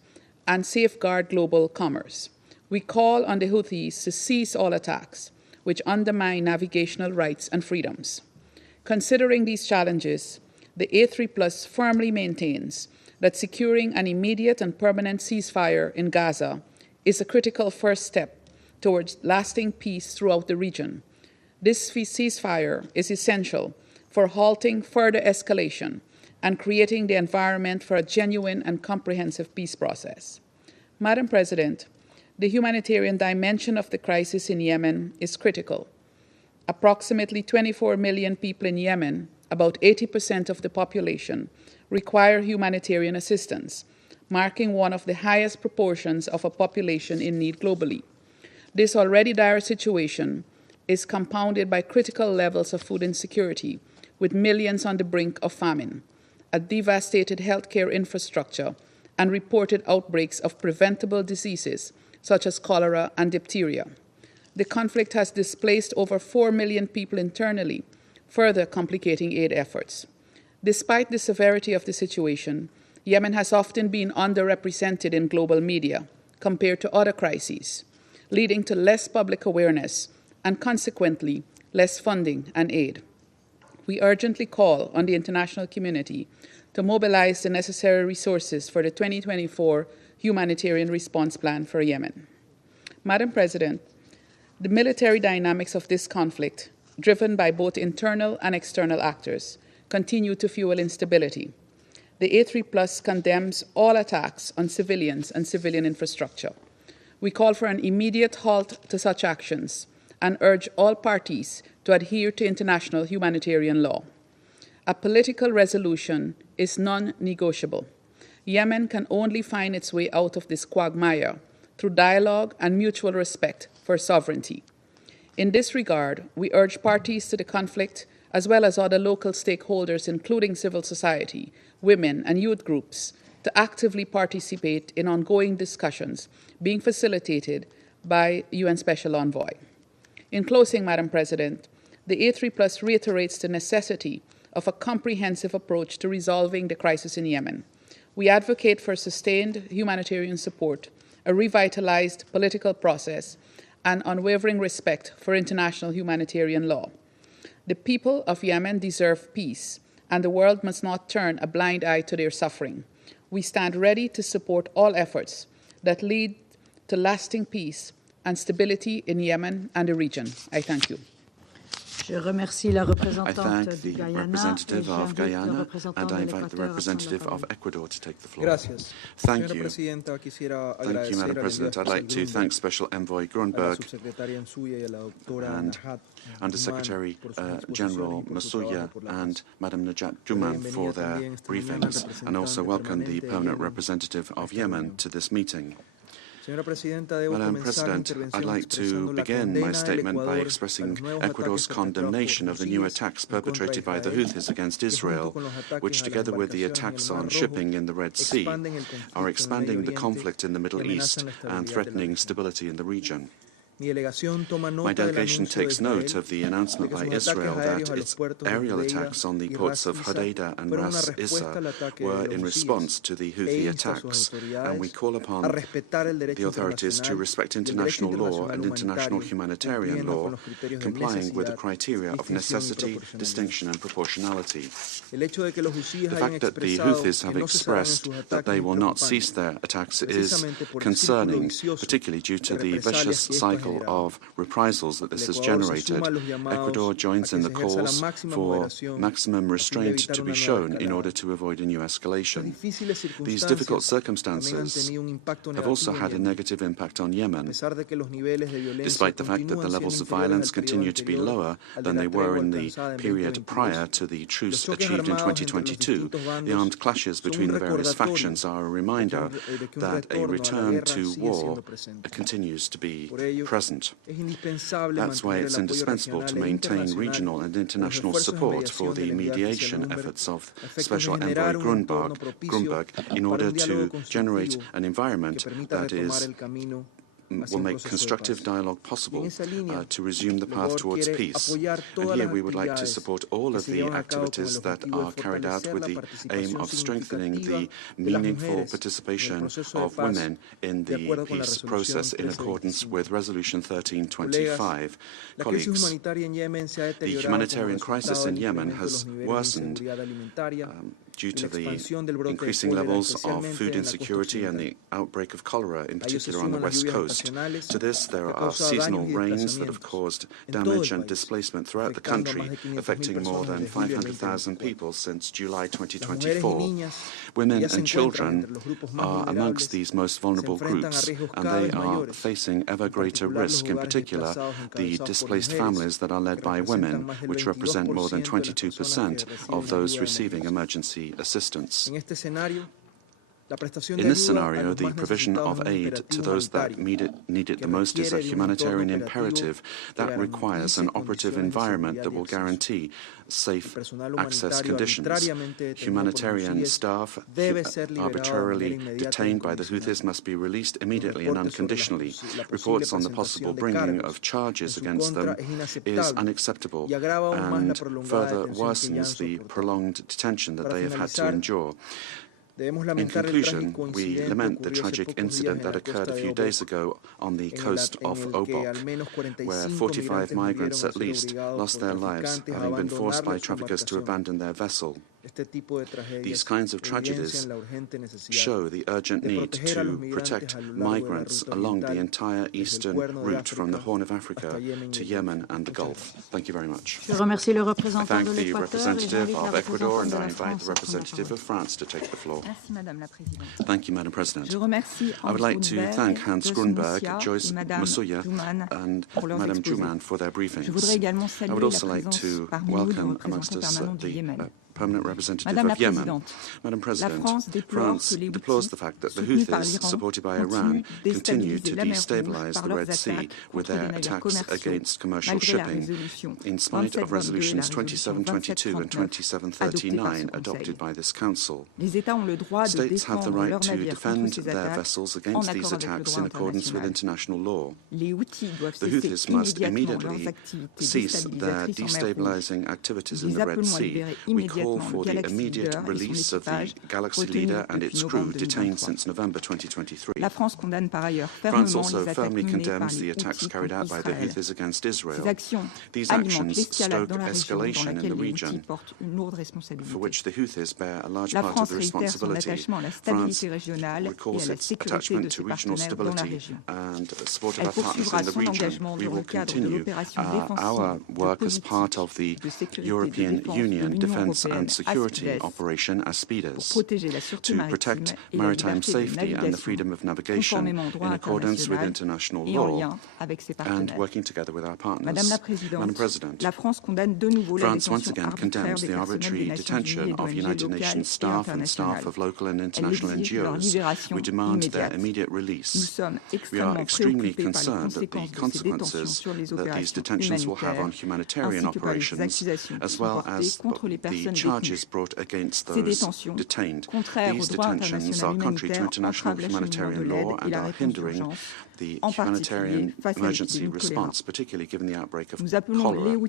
and safeguard global commerce. We call on the Houthis to cease all attacks, which undermine navigational rights and freedoms. Considering these challenges, the A3+ firmly maintains that securing an immediate and permanent ceasefire in Gaza is a critical first step towards lasting peace throughout the region. This ceasefire is essential for halting further escalation and creating the environment for a genuine and comprehensive peace process. Madam President, the humanitarian dimension of the crisis in Yemen is critical. Approximately 24 million people in Yemen, about 80% of the population, require humanitarian assistance, marking one of the highest proportions of a population in need globally. This already dire situation is compounded by critical levels of food insecurity, with millions on the brink of famine, a devastated healthcare infrastructure, and reported outbreaks of preventable diseases such as cholera and diphtheria. The conflict has displaced over 4 million people internally, further complicating aid efforts. Despite the severity of the situation, Yemen has often been underrepresented in global media compared to other crises, leading to less public awareness and consequently less funding and aid. We urgently call on the international community to mobilize the necessary resources for the 2024 Humanitarian Response Plan for Yemen. Madam President, the military dynamics of this conflict, driven by both internal and external actors, continue to fuel instability. The A3+ condemns all attacks on civilians and civilian infrastructure. We call for an immediate halt to such actions and urge all parties to adhere to international humanitarian law. A political resolution is non-negotiable. Yemen can only find its way out of this quagmire through dialogue and mutual respect for sovereignty. In this regard, we urge parties to the conflict, as well as other local stakeholders, including civil society, women, and youth groups, to actively participate in ongoing discussions being facilitated by UN Special Envoy. In closing, Madam President, the A3+ reiterates the necessity of a comprehensive approach to resolving the crisis in Yemen. We advocate for sustained humanitarian support, a revitalized political process, and unwavering respect for international humanitarian law. The people of Yemen deserve peace, and the world must not turn a blind eye to their suffering. We stand ready to support all efforts that lead to lasting peace and stability in Yemen and the region. I thank you. Je remercie la I représentante thank the du Guyana representative of Guyana and I invite the representative of Ecuador to take the floor. Gracias. Thank you. Thank you, Madam President. I'd like to thank Special Envoy Grunberg and Under Secretary General Masuya and Madam Najat Juman for their briefings, and also welcome the permanent representative of Yemen to this meeting. Madam President, I'd like to begin my statement by expressing Ecuador's condemnation of the new attacks perpetrated by the Houthis against Israel, which, together with the attacks on shipping in the Red Sea, are expanding the conflict in the Middle East and threatening stability in the region. My delegation takes note of the announcement by Israel that its aerial attacks on the ports of Hodeidah and Ras Issa were in response to the Houthi attacks, and we call upon the authorities to respect international law and international humanitarian law, complying with the criteria of necessity, distinction and proportionality. The fact that the Houthis have expressed that they will not cease their attacks is concerning, particularly due to the vicious cycle of reprisals that this has generated. Ecuador joins in the calls for maximum restraint to be shown in order to avoid a new escalation. These difficult circumstances have also had a negative impact on Yemen. Despite the fact that the levels of violence continue to be lower than they were in the period prior to the truce achieved in 2022, the armed clashes between the various factions are a reminder that a return to war continues to be present. That's why it's indispensable to maintain regional and international support for the mediation efforts of Special Envoy Grunberg in order to generate an environment that will make constructive dialogue possible to resume the path towards peace. And here we would like to support all of the activities that are carried out with the aim of strengthening the meaningful participation of women in the peace process in accordance with Resolution 1325. Colleagues, the humanitarian crisis in Yemen has worsened due to the increasing levels of food insecurity and the outbreak of cholera, in particular on the west coast. To this, there are seasonal rains that have caused damage and displacement throughout the country, affecting more than 500,000 people since July 2024. Women and children are amongst these most vulnerable groups, and they are facing ever greater risk, in particular the displaced families that are led by women, which represent more than 22% of those receiving emergency assistance. In this scenario, the provision of aid to those that need it the most is a humanitarian imperative that requires an operative environment that will guarantee safe access conditions. Humanitarian staff arbitrarily detained by the Houthis must be released immediately and unconditionally. Reports on the possible bringing of charges against them is unacceptable and further worsens the prolonged detention that they have had to endure. In conclusion, we lament the tragic incident that occurred a few days ago on the coast of Obok, where 45 migrants at least lost their lives, having been forced by traffickers to abandon their vessel. These kinds of tragedies show the urgent need to protect migrants along the entire eastern route from the Horn of Africa to Yemen and the Gulf. Thank you very much. I thank the representative of Ecuador and I invite the representative of France to take the floor. Thank you, Madam President. I would like to thank Hans Grunberg, Joyce Masuya and Madam Juman for their briefings. I would also like to welcome amongst us the Permanent Representative of Yemen. Madam President, France deplores the fact that the Houthis, supported by Iran, continue to destabilize the Red Sea with their attacks against commercial shipping, in spite of resolutions 2722 and 2739 adopted by this Council. States have the right to defend their vessels against these attacks in accordance with international law. The Houthis must immediately cease their destabilizing activities in the Red Sea. We call for the immediate release of the Galaxy leader and its crew detained since November 2023. France also firmly condemns the attacks carried out by the Houthis against Israel. These actions stoke escalation in the region, for which the Houthis bear a large part of the responsibility. France recalls its attachment to regional stability and support of our partners in the region. We will continue our work as part of the European Union Defence and security operation Aspides to protect maritime safety and the freedom of navigation in accordance with international law and working together with our partners. Madam President, France once again condemns the arbitrary detention of United Nations staff and staff of local and international NGOs. We demand their immediate release. We are extremely concerned at the consequences that these detentions will have on humanitarian operations, as well as the charges brought against those detained. These detentions are contrary to international humanitarian law and are hindering the humanitarian emergency response, particularly given the outbreak of cholera.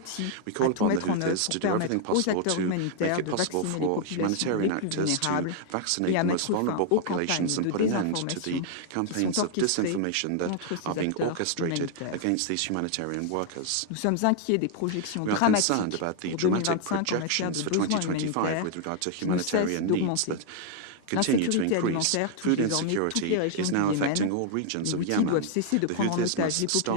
We call upon the Houthis to do everything possible to make it possible for humanitarian actors to vaccinate the most vulnerable populations and put an end to the campaigns of disinformation that are being orchestrated against these humanitarian workers. We are concerned about the dramatic projections for 2025 with regard to humanitarian needs that continue to increase. Food insecurity is now affecting all regions of Yemen. The Houthis must stop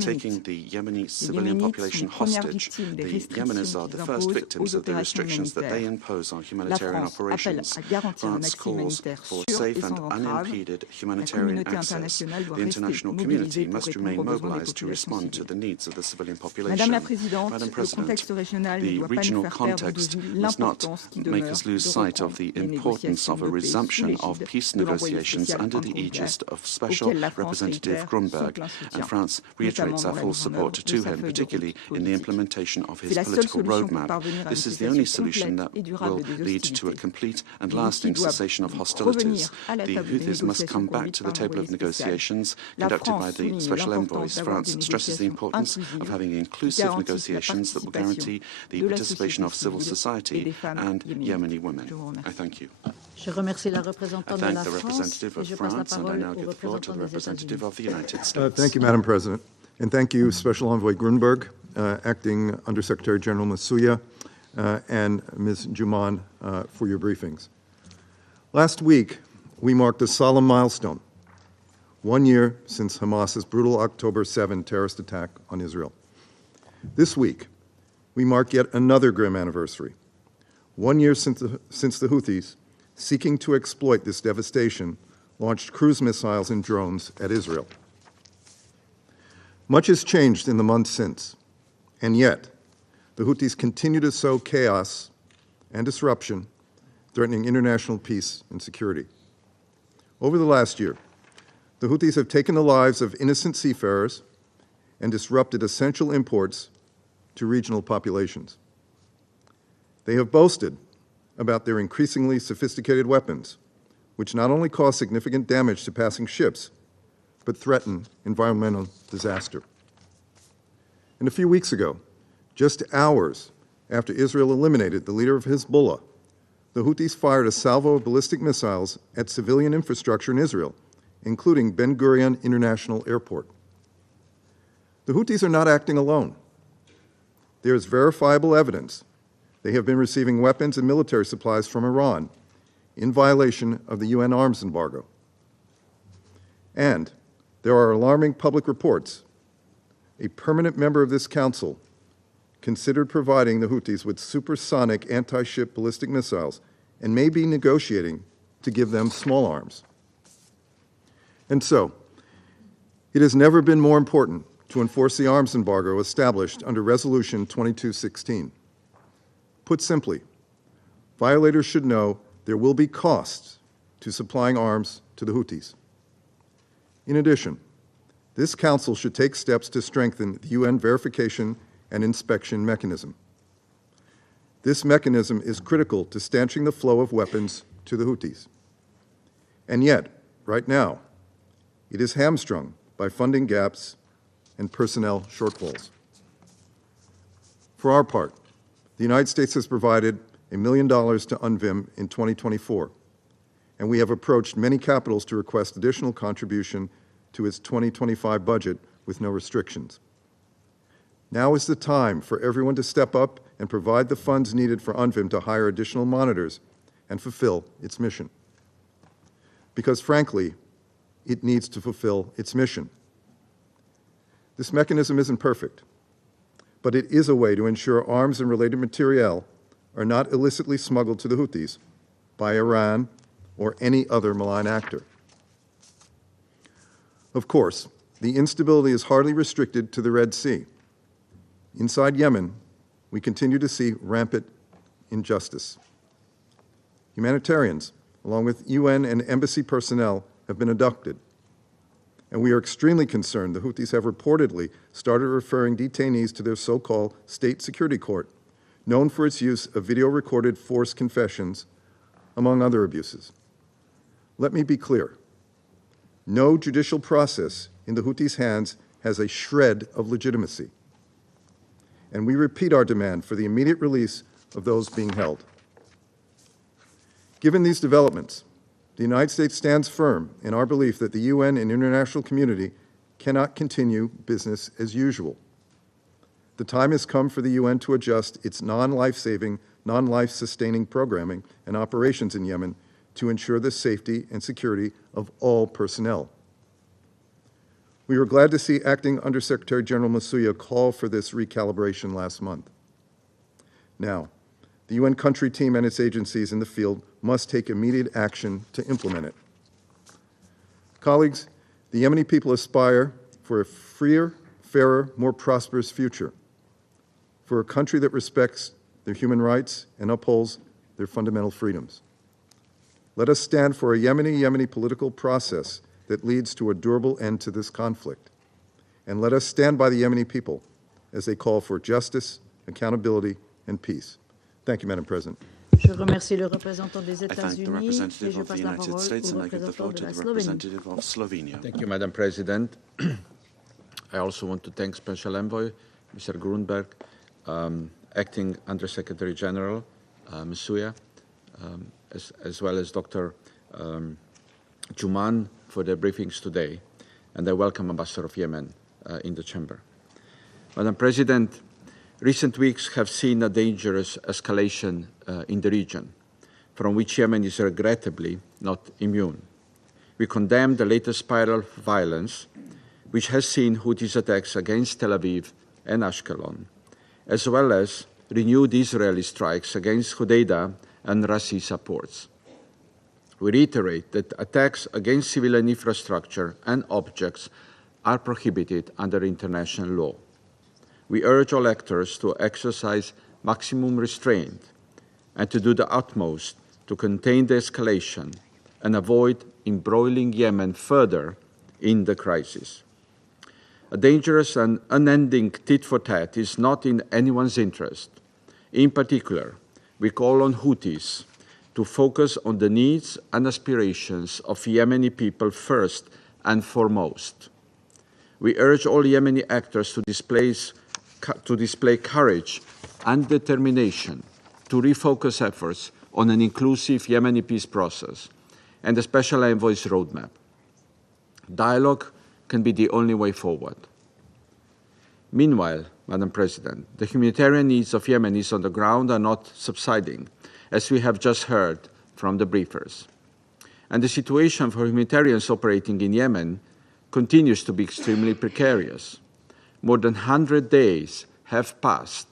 taking the Yemeni civilian population hostage. The Yemenis are the first victims of the restrictions that they impose on humanitarian operations. France calls for safe and unimpeded humanitarian access. The international community must remain mobilized to respond to the needs of the civilian population. Madam President, the regional context must not make us lose sight of the importance of a resumption of peace negotiations under the aegis of Special Representative Grunberg, and France reiterates our full support to him, particularly in the implementation of his political roadmap. This is the only solution that will lead to a complete and lasting cessation of hostilities. The Houthis must come back to the table of negotiations conducted by the Special Envoys. France stresses the importance of having inclusive negotiations that will guarantee the participation of civil society and Yemeni women. I thank you. Je remercie la I représentante thank the representative of France, and I now give the floor to the representative of the United States. Thank you, Madam President. And thank you, Special Envoy Grunberg, Acting Undersecretary General Masuya, and Ms. Juman for your briefings. Last week, we marked a solemn milestone, 1 year since Hamas's brutal October 7 terrorist attack on Israel. This week, we mark yet another grim anniversary, 1 year since the Houthis, seeking to exploit this devastation, launched cruise missiles and drones at Israel. Much has changed in the months since, and yet the Houthis continue to sow chaos and disruption, threatening international peace and security. Over the last year, the Houthis have taken the lives of innocent seafarers and disrupted essential imports to regional populations. They have boasted about their increasingly sophisticated weapons, which not only cause significant damage to passing ships, but threaten environmental disaster. And a few weeks ago, just hours after Israel eliminated the leader of Hezbollah, the Houthis fired a salvo of ballistic missiles at civilian infrastructure in Israel, including Ben Gurion International Airport. The Houthis are not acting alone. There is verifiable evidence they have been receiving weapons and military supplies from Iran in violation of the UN arms embargo. And there are alarming public reports. A permanent member of this council considered providing the Houthis with supersonic anti-ship ballistic missiles and may be negotiating to give them small arms. And so, it has never been more important to enforce the arms embargo established under Resolution 2216. Put simply, violators should know there will be costs to supplying arms to the Houthis. In addition, this Council should take steps to strengthen the UN verification and inspection mechanism. This mechanism is critical to stanching the flow of weapons to the Houthis. And yet, right now, it is hamstrung by funding gaps and personnel shortfalls. For our part, the United States has provided $1 million to UNVIM in 2024, and we have approached many capitals to request additional contribution to its 2025 budget with no restrictions. Now is the time for everyone to step up and provide the funds needed for UNVIM to hire additional monitors and fulfill its mission. Because frankly, it needs to fulfill its mission. This mechanism isn't perfect, but it is a way to ensure arms and related materiel are not illicitly smuggled to the Houthis by Iran or any other malign actor. Of course, the instability is hardly restricted to the Red Sea. Inside Yemen, we continue to see rampant injustice. Humanitarians, along with UN and embassy personnel, have been abducted. And we are extremely concerned the Houthis have reportedly started referring detainees to their so-called state security court, known for its use of video-recorded forced confessions, among other abuses. Let me be clear. No judicial process in the Houthis' hands has a shred of legitimacy. And we repeat our demand for the immediate release of those being held. Given these developments, the United States stands firm in our belief that the UN and international community cannot continue business as usual. The time has come for the UN to adjust its non-life-saving, non-life-sustaining programming and operations in Yemen to ensure the safety and security of all personnel. We were glad to see Acting Undersecretary General Masuya call for this recalibration last month. Now, the UN country team and its agencies in the field must take immediate action to implement it. Colleagues, the Yemeni people aspire for a freer, fairer, more prosperous future, for a country that respects their human rights and upholds their fundamental freedoms. Let us stand for a Yemeni political process that leads to a durable end to this conflict. And let us stand by the Yemeni people as they call for justice, accountability, and peace. Thank you, Madam President. Je remercie le représentant des États-Unis et je passe la parole au représentant de la Slovénie. Thank you, Madam President. I also want to thank Special Envoy, Mr. Grunberg, Acting Undersecretary General, Masuya, as well as Dr. Juman for their briefings today, and I welcome Ambassador of Yemen in the chamber. Madam President, recent weeks have seen a dangerous escalation in the region, from which Yemen is regrettably not immune. We condemn the latest spiral of violence, which has seen Houthis attacks against Tel Aviv and Ashkelon, as well as renewed Israeli strikes against Hodeidah and Rasisa ports. We reiterate that attacks against civilian infrastructure and objects are prohibited under international law. We urge all actors to exercise maximum restraint and to do the utmost to contain the escalation and avoid embroiling Yemen further in the crisis. A dangerous and unending tit-for-tat is not in anyone's interest. In particular, we call on Houthis to focus on the needs and aspirations of Yemeni people first and foremost. We urge all Yemeni actors to display courage and determination to refocus efforts on an inclusive Yemeni peace process and the Special Envoy's roadmap. Dialogue can be the only way forward. Meanwhile, Madam President, the humanitarian needs of Yemenis on the ground are not subsiding, as we have just heard from the briefers. And the situation for humanitarians operating in Yemen continues to be extremely precarious. More than 100 days have passed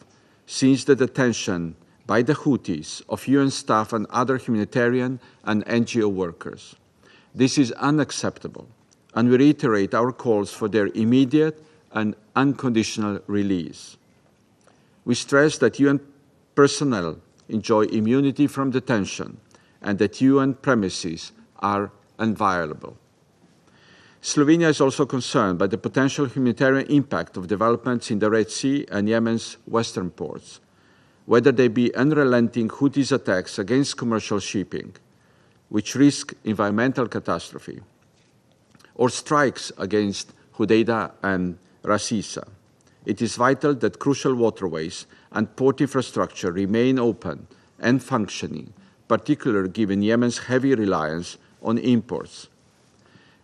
since the detention by the Houthis of UN staff and other humanitarian and NGO workers. This is unacceptable, and we reiterate our calls for their immediate and unconditional release. We stress that UN personnel enjoy immunity from detention and that UN premises are inviolable. Slovenia is also concerned by the potential humanitarian impact of developments in the Red Sea and Yemen's western ports, whether they be unrelenting Houthis' attacks against commercial shipping, which risk environmental catastrophe, or strikes against Hodeidah and Rasisa. It is vital that crucial waterways and port infrastructure remain open and functioning, particularly given Yemen's heavy reliance on imports.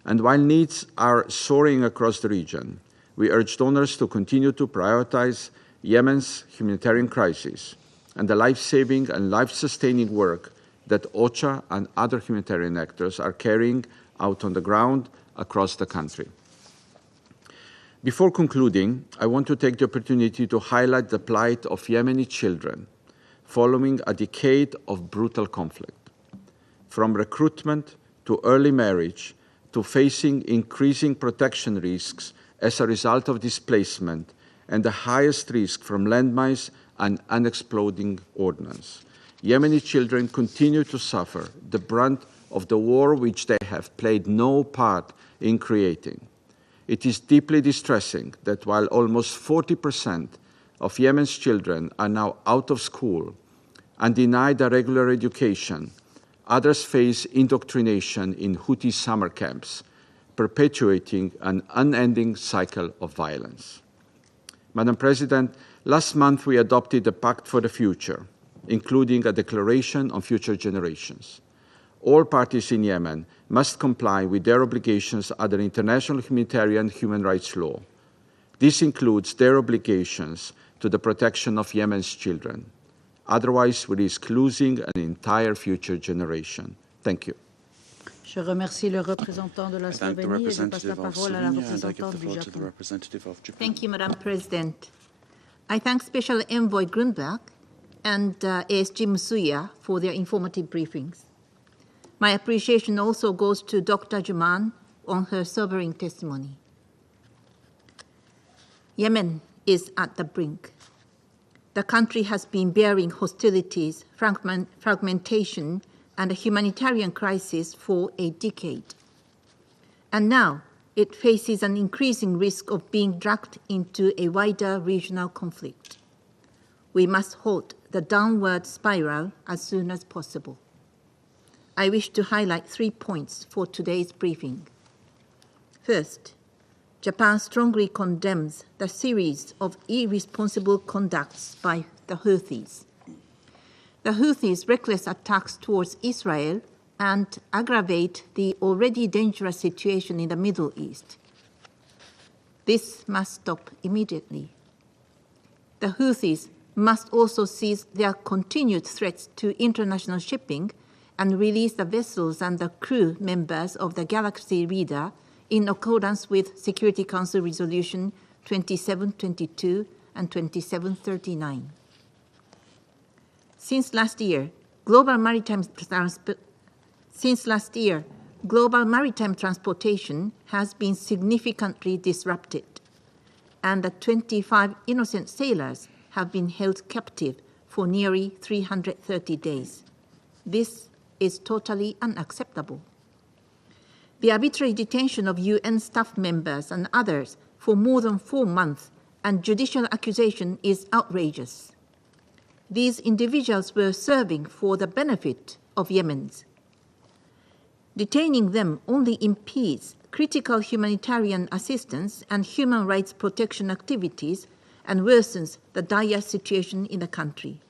And while needs are soaring across the region, we urge donors to continue to prioritize Yemen's humanitarian crisis and the life-saving and life-sustaining work that OCHA and other humanitarian actors are carrying out on the ground across the country. Before concluding, I want to take the opportunity to highlight the plight of Yemeni children following a decade of brutal conflict. From recruitment to early marriage to facing increasing protection risks as a result of displacement and the highest risk from landmines and unexploding ordnance, Yemeni children continue to suffer the brunt of the war which they have played no part in creating. It is deeply distressing that while almost 40% of Yemen's children are now out of school and denied a regular education, others face indoctrination in Houthi summer camps, perpetuating an unending cycle of violence. Madam President, last month we adopted a Pact for the Future, including a declaration on future generations. All parties in Yemen must comply with their obligations under international humanitarian human rights law. This includes their obligations to the protection of Yemen's children. Otherwise, we risk losing an entire future generation. Thank you. Je remercie le représentant de la Slovénie et je passe la parole à la représentante du Japon. Thank you, Madam President. I thank Special Envoy Grunberg and ASG Musuya for their informative briefings. My appreciation also goes to Dr. Juman on her sobering testimony. Yemen is at the brink. The country has been bearing hostilities, fragmentation, and a humanitarian crisis for a decade. And now it faces an increasing risk of being dragged into a wider regional conflict. We must halt the downward spiral as soon as possible. I wish to highlight 3 points for today's briefing. First, Japan strongly condemns the series of irresponsible conducts by the Houthis. The Houthis' reckless attacks towards Israel and aggravate the already dangerous situation in the Middle East. This must stop immediately. The Houthis must also cease their continued threats to international shipping and release the vessels and the crew members of the Galaxy Reader in accordance with Security Council Resolution 2722 and 2739. Since last year, global maritime transportation has been significantly disrupted, and the 25 innocent sailors have been held captive for nearly 330 days. This is totally unacceptable. The arbitrary detention of UN staff members and others for more than 4 months and judicial accusation is outrageous. These individuals were serving for the benefit of Yemenis. Detaining them only impedes critical humanitarian assistance and human rights protection activities and worsens the dire situation in the country.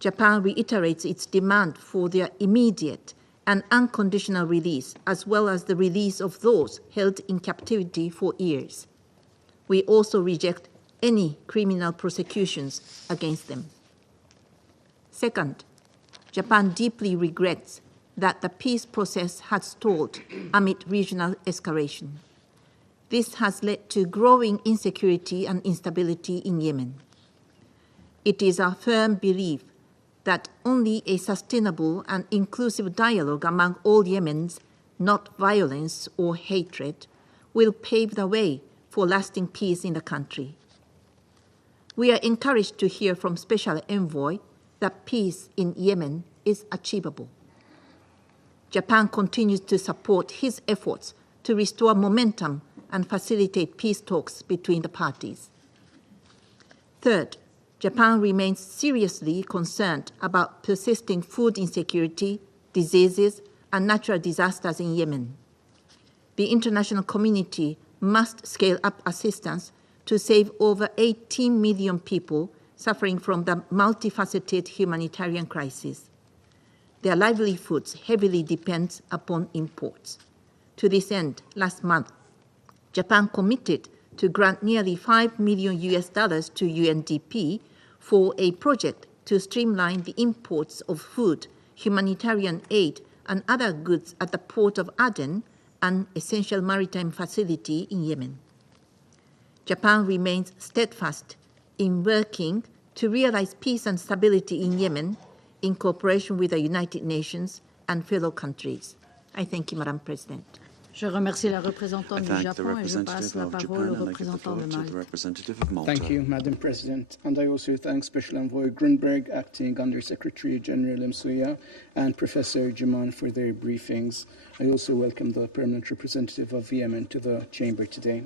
Japan reiterates its demand for their immediate and unconditional release, as well as the release of those held in captivity for years. We also reject any criminal prosecutions against them. Second, Japan deeply regrets that the peace process has stalled amid regional escalation. This has led to growing insecurity and instability in Yemen. It is our firm belief that only a sustainable and inclusive dialogue among all Yemenis, not violence or hatred, will pave the way for lasting peace in the country. We are encouraged to hear from Special Envoy that peace in Yemen is achievable. Japan continues to support his efforts to restore momentum and facilitate peace talks between the parties. Third, Japan remains seriously concerned about persisting food insecurity, diseases, and natural disasters in Yemen. The international community must scale up assistance to save over 18 million people suffering from the multifaceted humanitarian crisis. Their livelihoods heavily depend upon imports. To this end, last month, Japan committed to grant nearly $5 million to UNDP for a project to streamline the imports of food, humanitarian aid, and other goods at the port of Aden, an essential maritime facility in Yemen. Japan remains steadfast in working to realize peace and stability in Yemen in cooperation with the United Nations and fellow countries. I thank you, Madam President. Je remercie la représentante du thank the Japon et je passe representative la of parole Japan au and I give the représentant floor de to the Malte. representative of Malta. Thank you, Madam President. And I also thank Special Envoy Grunberg, Acting Under Secretary General Msuya, and Professor Jaman for their briefings. I also welcome the permanent representative of Yemen to the chamber today.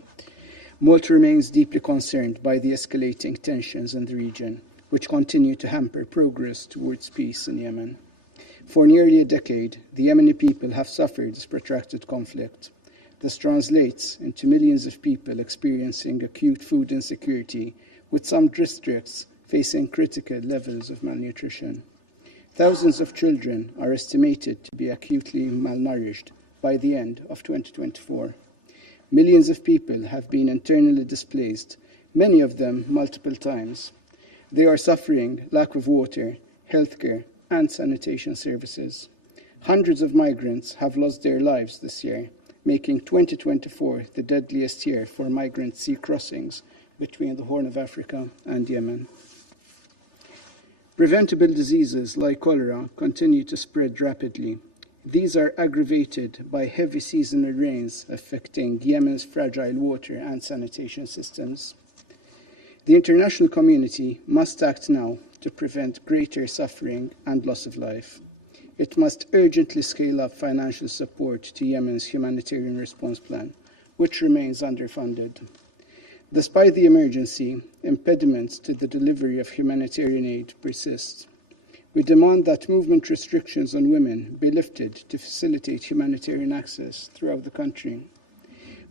Malta remains deeply concerned by the escalating tensions in the region, which continue to hamper progress towards peace in Yemen. For nearly a decade, the Yemeni people have suffered this protracted conflict. This translates into millions of people experiencing acute food insecurity, with some districts facing critical levels of malnutrition. Thousands of children are estimated to be acutely malnourished by the end of 2024. Millions of people have been internally displaced, many of them multiple times. They are suffering lack of water, healthcare, and sanitation services. Hundreds of migrants have lost their lives this year, making 2024 the deadliest year for migrant sea crossings between the Horn of Africa and Yemen. Preventable diseases like cholera continue to spread rapidly. These are aggravated by heavy seasonal rains affecting Yemen's fragile water and sanitation systems. The international community must act now to prevent greater suffering and loss of life. It must urgently scale up financial support to Yemen's humanitarian response plan, which remains underfunded. Despite the emergency, impediments to the delivery of humanitarian aid persist. We demand that movement restrictions on women be lifted to facilitate humanitarian access throughout the country.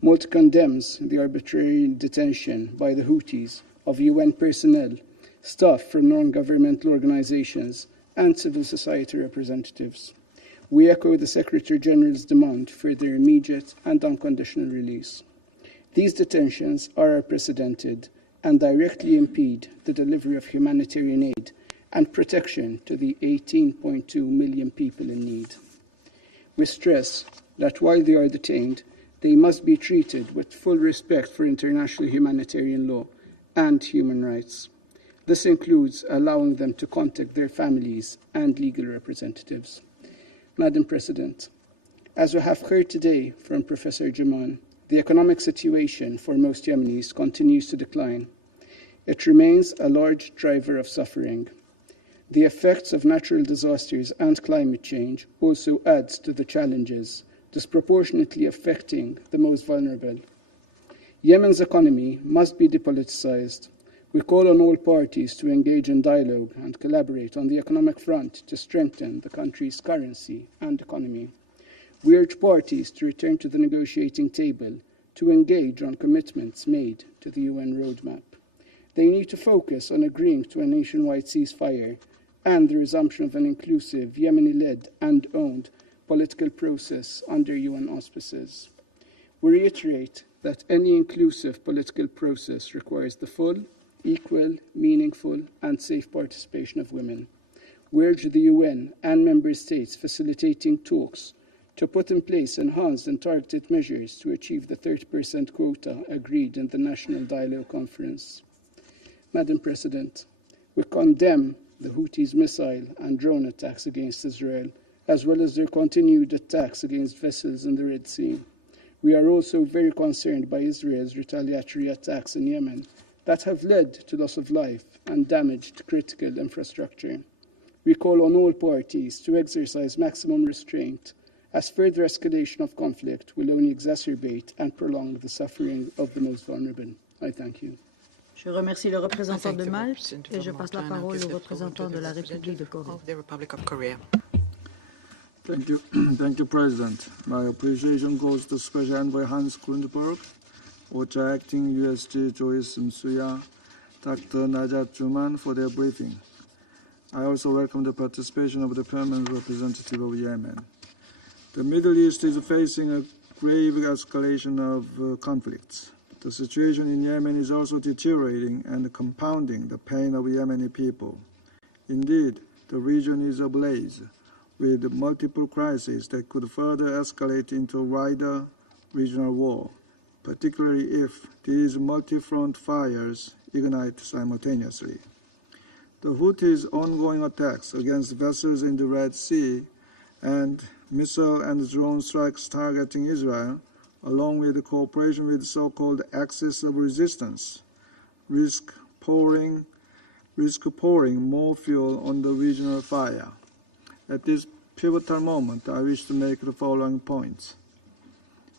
Malta condemns the arbitrary detention by the Houthis of UN personnel, staff from non-governmental organizations, and civil society representatives. We echo the Secretary General's demand for their immediate and unconditional release. These detentions are unprecedented and directly impede the delivery of humanitarian aid and protection to the 18.2 million people in need. We stress that while they are detained, they must be treated with full respect for international humanitarian law and human rights. This includes allowing them to contact their families and legal representatives. Madam President, as we have heard today from Professor Jaman, the economic situation for most Yemenis continues to decline. It remains a large driver of suffering. The effects of natural disasters and climate change also adds to the challenges disproportionately affecting the most vulnerable. Yemen's economy must be depoliticized. We call on all parties to engage in dialogue and collaborate on the economic front to strengthen the country's currency and economy. We urge parties to return to the negotiating table to engage on commitments made to the UN roadmap. They need to focus on agreeing to a nationwide ceasefire and the resumption of an inclusive, Yemeni-led and owned political process under UN auspices. We reiterate that any inclusive political process requires the full, equal, meaningful, and safe participation of women. We urge the UN and member states facilitating talks to put in place enhanced and targeted measures to achieve the 30% quota agreed in the National Dialogue Conference. Madam President, we condemn the Houthis' missile and drone attacks against Israel, as well as their continued attacks against vessels in the Red Sea. We are also very concerned by Israel's retaliatory attacks in Yemen that have led to loss of life and damaged critical infrastructure. We call on all parties to exercise maximum restraint, as further escalation of conflict will only exacerbate and prolong the suffering of the most vulnerable. I thank you. Je remercie le représentant de Malte et je passe la parole au représentant de la République de Corée. Thank you. Thank you, President. My appreciation goes to Special Envoy Hans Grundberg, OCHA Acting USG Joyce Msuya, Dr. Najat Juman for their briefing. I also welcome the participation of the permanent representative of Yemen. The Middle East is facing a grave escalation of conflicts. The situation in Yemen is also deteriorating and compounding the pain of Yemeni people. Indeed, the region is ablaze with multiple crises that could further escalate into a wider regional war, particularly if these multi-front fires ignite simultaneously. The Houthis' ongoing attacks against vessels in the Red Sea and missile and drone strikes targeting Israel, along with cooperation with so-called axis of resistance, risk pouring more fuel on the regional fire. At this pivotal moment, I wish to make the following points.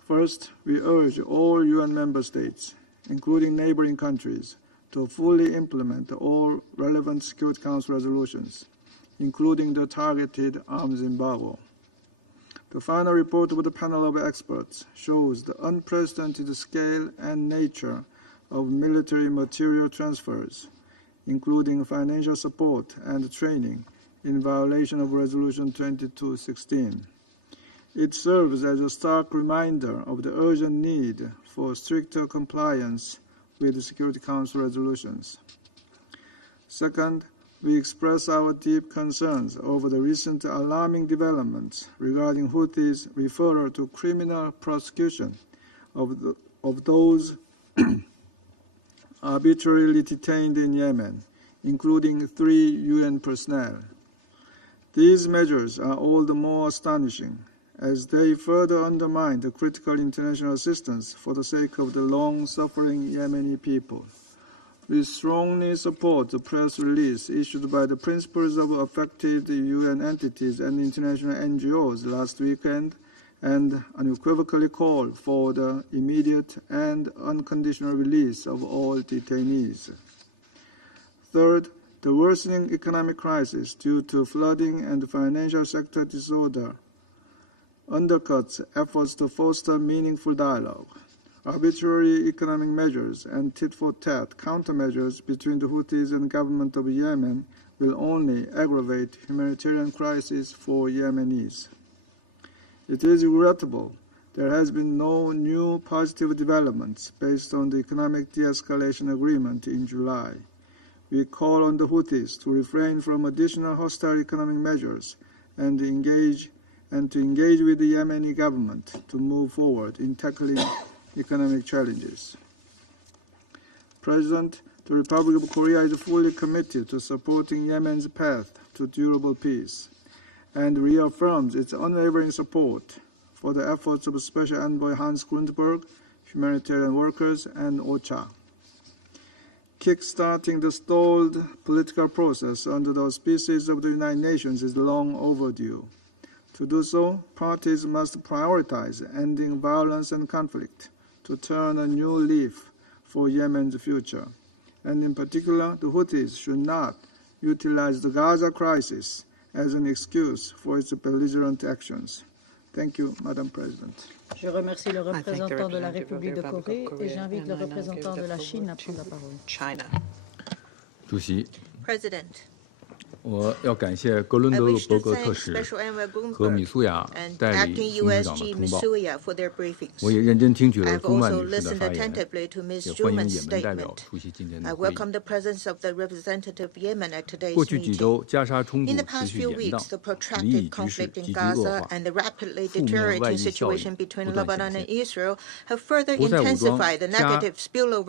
First, we urge all UN member states, including neighboring countries, to fully implement all relevant Security Council resolutions, including the targeted arms embargo. The final report of the panel of experts shows the unprecedented scale and nature of military material transfers, including financial support and training, in violation of Resolution 2216. It serves as a stark reminder of the urgent need for stricter compliance with the Security Council resolutions. Second, we express our deep concerns over the recent alarming developments regarding Houthis' referral to criminal prosecution of those arbitrarily detained in Yemen, including 3 UN personnel. These measures are all the more astonishing as they further undermine the critical international assistance for the sake of the long-suffering Yemeni people. We strongly support the press release issued by the principals of affected UN entities and international NGOs last weekend and unequivocally call for the immediate and unconditional release of all detainees. Third, the worsening economic crisis due to flooding and financial sector disorder undercuts efforts to foster meaningful dialogue. Arbitrary economic measures and tit-for-tat countermeasures between the Houthis and the government of Yemen will only aggravate humanitarian crisis for Yemenis. It is regrettable there has been no new positive developments based on the economic de-escalation agreement in July. We call on the Houthis to refrain from additional hostile economic measures and to engage with the Yemeni government to move forward in tackling economic challenges. President, the Republic of Korea is fully committed to supporting Yemen's path to durable peace and reaffirms its unwavering support for the efforts of Special Envoy Hans Grundberg, humanitarian workers, and OCHA. Kickstarting the stalled political process under the auspices of the United Nations is long overdue. To do so, parties must prioritize ending violence and conflict to turn a new leaf for Yemen's future. And in particular, the Houthis should not utilize the Gaza crisis as an excuse for its belligerent actions. Thank you, Madam President. Je remercie le représentant de la République de Corée et j'invite le représentant de la Chine à prendre la parole. China. 主席， President. 我要感谢格伦德伯格特使和米苏亚代理秘书长的通报。我也认真听取了朱曼女士的发言，也欢迎也门代表出席今天的会议。过去几周，加沙冲突持续延宕，离异局势急剧恶化，负面外溢效应不断显现。胡塞武装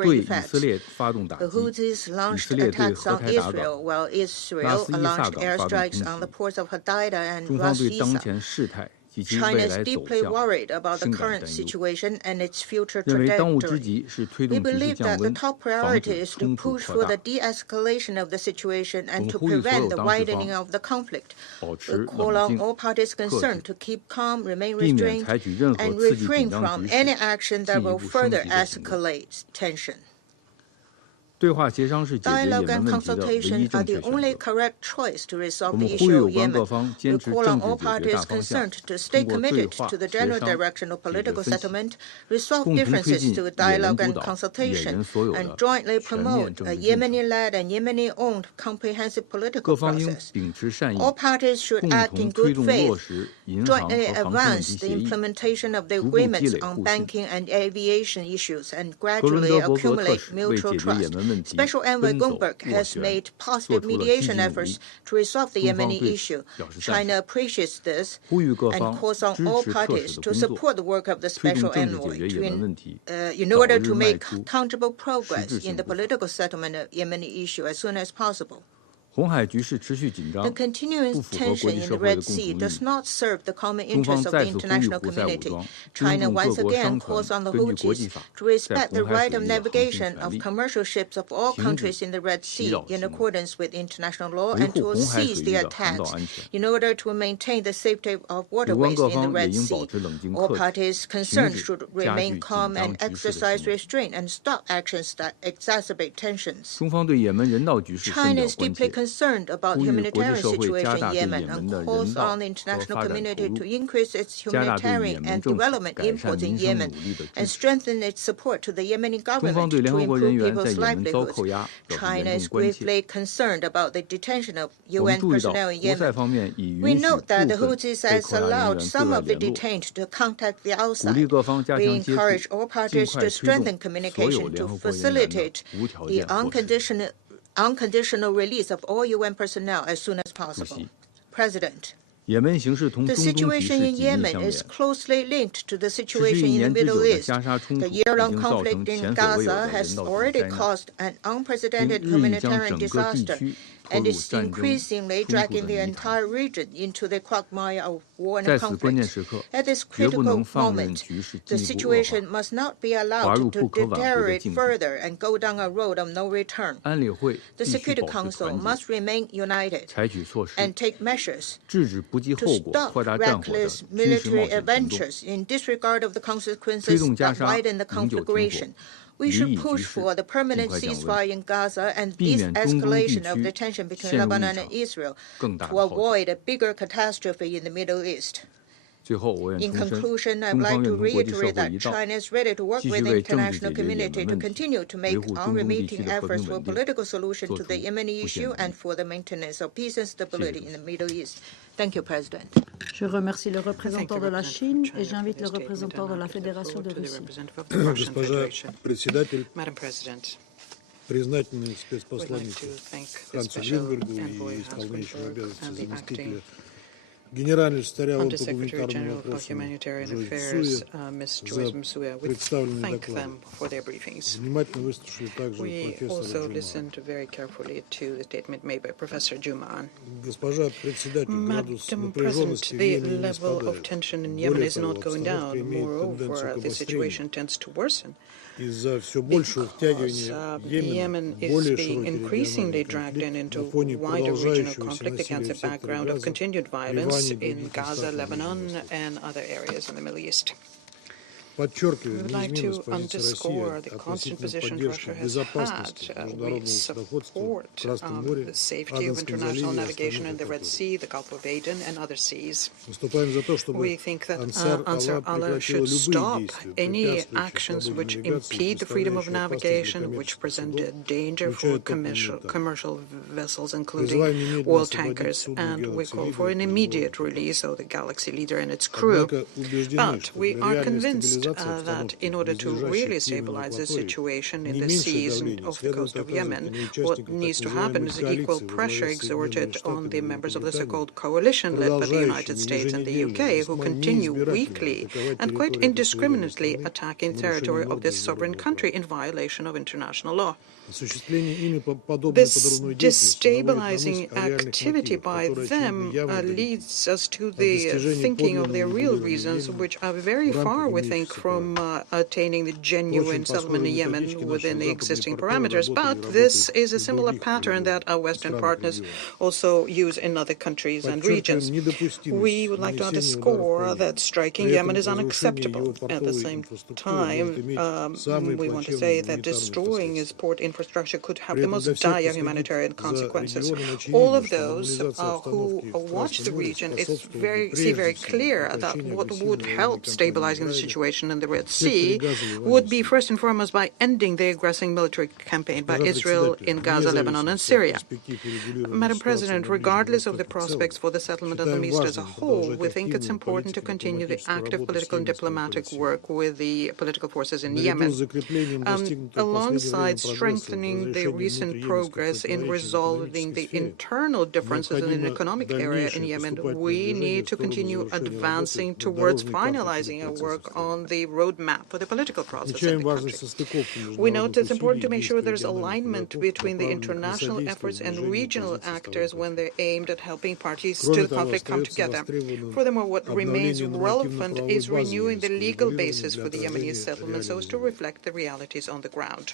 对以色列发动打击，以色列对荷台达港、拉斯伊萨港发动攻击，中方对当前事态及其未来走向深感担忧，认为当务之急是推动局势降温，防止冲突扩大。我们呼吁所有当事方保持冷静、克制，避免采取任何刺激紧张局势、进一步升级的行动。对话协商是解决也门问题的唯一正确选择。我们呼吁有关各方坚持政治解决大方向，通过对话协商解决分歧，共同推进也门主导、也人所有的全面政治进程。各方应秉持善意，共同推动落实银行和航空等级协议，逐步积累互信。格伦德伯格特使为解决也门Special Envoy Grundberg has made positive mediation efforts to resolve the Yemeni issue. China appreciates this and calls on all parties to support the work of the Special Envoy in order to make tangible progress in the political settlement of the Yemeni issue as soon as possible. The continuing tension in the Red Sea does not serve the common interests of the international community. China once again calls on the Houthis to respect the right of navigation of commercial ships of all countries in the Red Sea in accordance with international law and to cease the attacks in order to maintain the safety of waterways in the Red Sea. All parties concerned should remain calm and exercise restraint and stop actions that exacerbate tensions. China is deeply concerned about the humanitarian situation in Yemen and calls on the international community to increase its humanitarian and development imports in Yemen and strengthen its support to the Yemeni government to improve people's livelihoods. China is gravely concerned about the detention of UN personnel in Yemen. We note that the Houthis has allowed some of the detained to contact the outside. We encourage all parties to strengthen communication to facilitate the unconditional release of all UN personnel as soon as possible. President, the situation in Yemen is closely linked to the situation in the Middle East. The year-long conflict in Gaza has already caused an unprecedented humanitarian disaster and is increasingly dragging the entire region into the quagmire of war and conflict. At this critical moment, the situation must not be allowed to deteriorate further and go down a road of no return. The Security Council must remain united and take measures to stop reckless military adventures in disregard of the consequences that widen the conflagration. We should push for the permanent ceasefire in Gaza and de-escalation of the tension between Lebanon and Israel to avoid a bigger catastrophe in the Middle East. In conclusion, I would like to reiterate that China is ready to work with the international community to continue to make unremitting efforts for a political solution to the Yemeni issue and for the maintenance of peace and stability in the Middle East. Thank you, President. Je remercie le représentant de la Chine et j'invite le représentant de la Fédération de Russie. Madam President, признательный спецпосланнику Хансу Гринбергу и исполняющему обязанности заместителя Генерального секретаря ООН по гуманитарным вопросам Джойс Мсуя за представленный доклад. Внимательно выслушали также профессора Джумана. Госпожа председатель, градус напряженности в Йемене не спадает. Более того, обстановка имеет тенденцию к обострению. Из-за все большего втягивания Йемена в более широкий региональный конфликт на фоне продолжающегося насилия в секторе Газа, in Gaza, Lebanon, and other areas in the Middle East. We would like to underscore the constant position Russia has had. We support the safety of international navigation in the Red Sea, the Gulf of Aden, and other seas. We think that Ansar Allah should stop any actions which impede the freedom of navigation, which present a danger for commercial vessels, including oil tankers, and we call for an immediate release of the Galaxy leader and its crew. But we are convinced that in order to really stabilize the situation in the seas off the coast of Yemen, what needs to happen is equal pressure exerted on the members of the so-called coalition led by the United States and the UK, who continue weakly and quite indiscriminately attacking territory of this sovereign country in violation of international law. This destabilizing activity by them leads us to the thinking of their real reasons, which are very far, we think, from attaining the genuine settlement in Yemen within the existing parameters. But this is a similar pattern that our Western partners also use in other countries and regions. We would like to underscore that striking Yemen is unacceptable. At the same time, we want to say that destroying its port infrastructure could have the most dire humanitarian consequences. All of those who watch the region see very clear that what would help stabilizing the situation in the Red Sea would be first and foremost by ending the aggressive military campaign by Israel in Gaza, Lebanon, and Syria. Madam President, regardless of the prospects for the settlement of the Middle East as a whole, we think it's important to continue the active political and diplomatic work with the political forces in Yemen. Alongside strengthening the recent progress in resolving the internal differences in the economic area in Yemen, we need to continue advancing towards finalizing our work on the roadmap for the political process in the country. We note it's important to make sure there's alignment between the international efforts and regional actors when they're aimed at helping parties to the conflict come together. Furthermore, what remains relevant is renewing the legal basis for the Yemeni settlement so as to reflect the realities on the ground.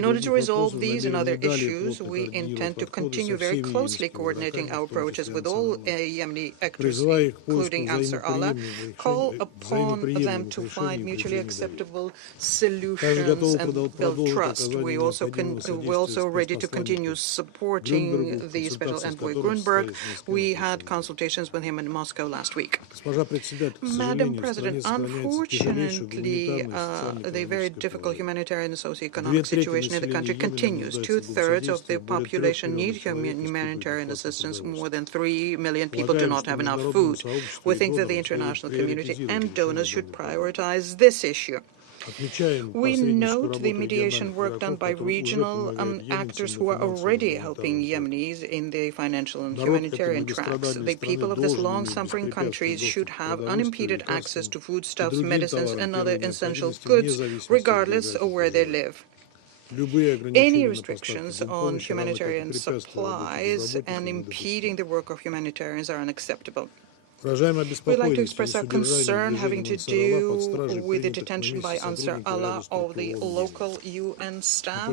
In order to resolve these and other issues, we intend to continue very closely coordinating our approaches with all Yemeni actors, including Ansar Allah, call upon them to find mutually acceptable solutions and build trust. We're also ready to continue supporting the Special Envoy Grunberg. We had consultations with him in Moscow last week. Madam President, unfortunately, the very difficult humanitarian and socio-economic situation in the country continues. 2/3 of the population need humanitarian assistance. More than 3 million people do not have enough food. We think that the international community and donors should prioritize this issue. We note the mediation work done by regional actors who are already helping Yemenis in the financial and humanitarian tracks. The people of this long-suffering country should have unimpeded access to foodstuffs, medicines, and other essential goods, regardless of where they live. Any restrictions on humanitarian supplies and impeding the work of humanitarians are unacceptable. We'd like to express our concern having to do with the detention by Ansar Allah of the local UN staff.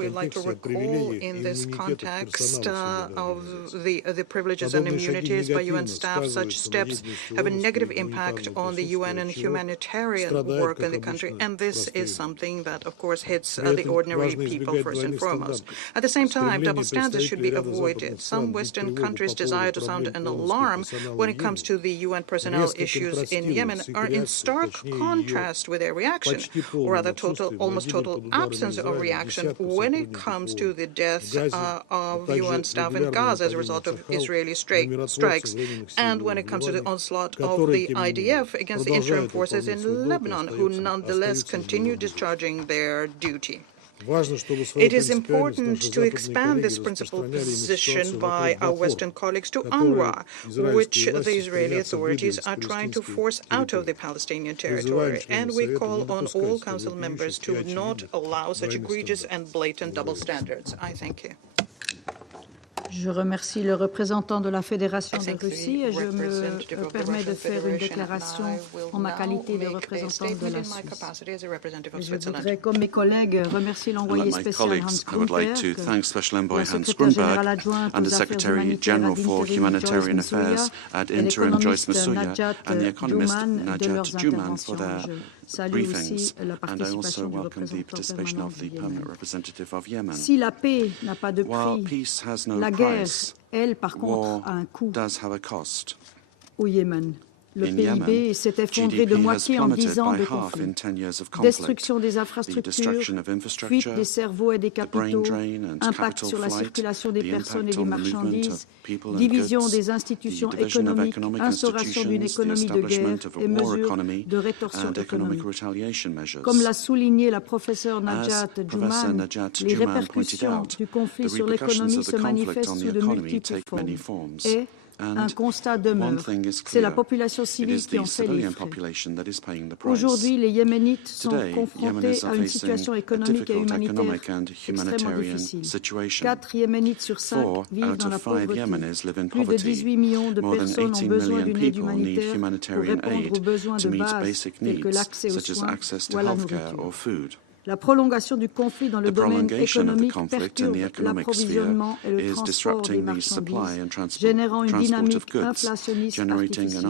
We'd like to recall in this context of the privileges and immunities by UN staff. Such steps have a negative impact on the UN and humanitarian work in the country, and this is something that, of course, hits the ordinary people first and foremost. At the same time, double standards should be avoided. Some Western countries desire to sound an alarm when it comes to the UN personnel issues in Yemen are in stark contrast with their reaction, or rather almost total absence of reaction when it comes to the death of UN staff in Gaza as a result of Israeli strikes, and when it comes to the onslaught of the IDF against the interim forces in Lebanon, who nonetheless continue discharging their duty. It is important to expand this principal position by our Western colleagues to UNRWA, which the Israeli authorities are trying to force out of the Palestinian territory, and we call on all Council members to not allow such egregious and blatant double standards. I thank you. Je remercie le représentant de la Fédération de Russie et je me permets de faire une déclaration en ma qualité de représentante de la Suisse. Je voudrais, comme mes collègues, remercier l'envoyé spécial Hans Grunberg, la secrétaire générale adjointe aux affaires humanitaires ad interim Joyce Masuya et l'économiste Najat Juman de leurs interventions. Je salue aussi la participation du représentant permanent du Yémen. Si la paix n'a pas de prix, la guerre, elle, par contre, a un coût au Yémen. Le PIB s'est effondré de moitié en 10 ans de conflit. Destruction des infrastructures, fuite des cerveaux et des capitaux, impact sur la circulation des personnes et des marchandises, division des institutions économiques, instauration d'une économie de guerre et mesures de rétorsion économique. Comme l'a souligné la professeure Najat Juman, les répercussions du conflit sur l'économie se manifestent sous de multiples formes. Et un constat demeure, c'est la population civile qui en fait les frais. Aujourd'hui, les Yéménites sont confrontés à une situation économique et humanitaire extrêmement difficile. 4 Yéménites sur 5 vivent dans la pauvreté. Plus de 18 millions de personnes ont besoin d'une aide humanitaire pour répondre aux besoins de base tels que l'accès aux soins ou à la nourriture. La prolongation du conflit dans le domaine économique perturbe l'approvisionnement et le transport des marchandises, générant une dynamique inflationniste artificielle.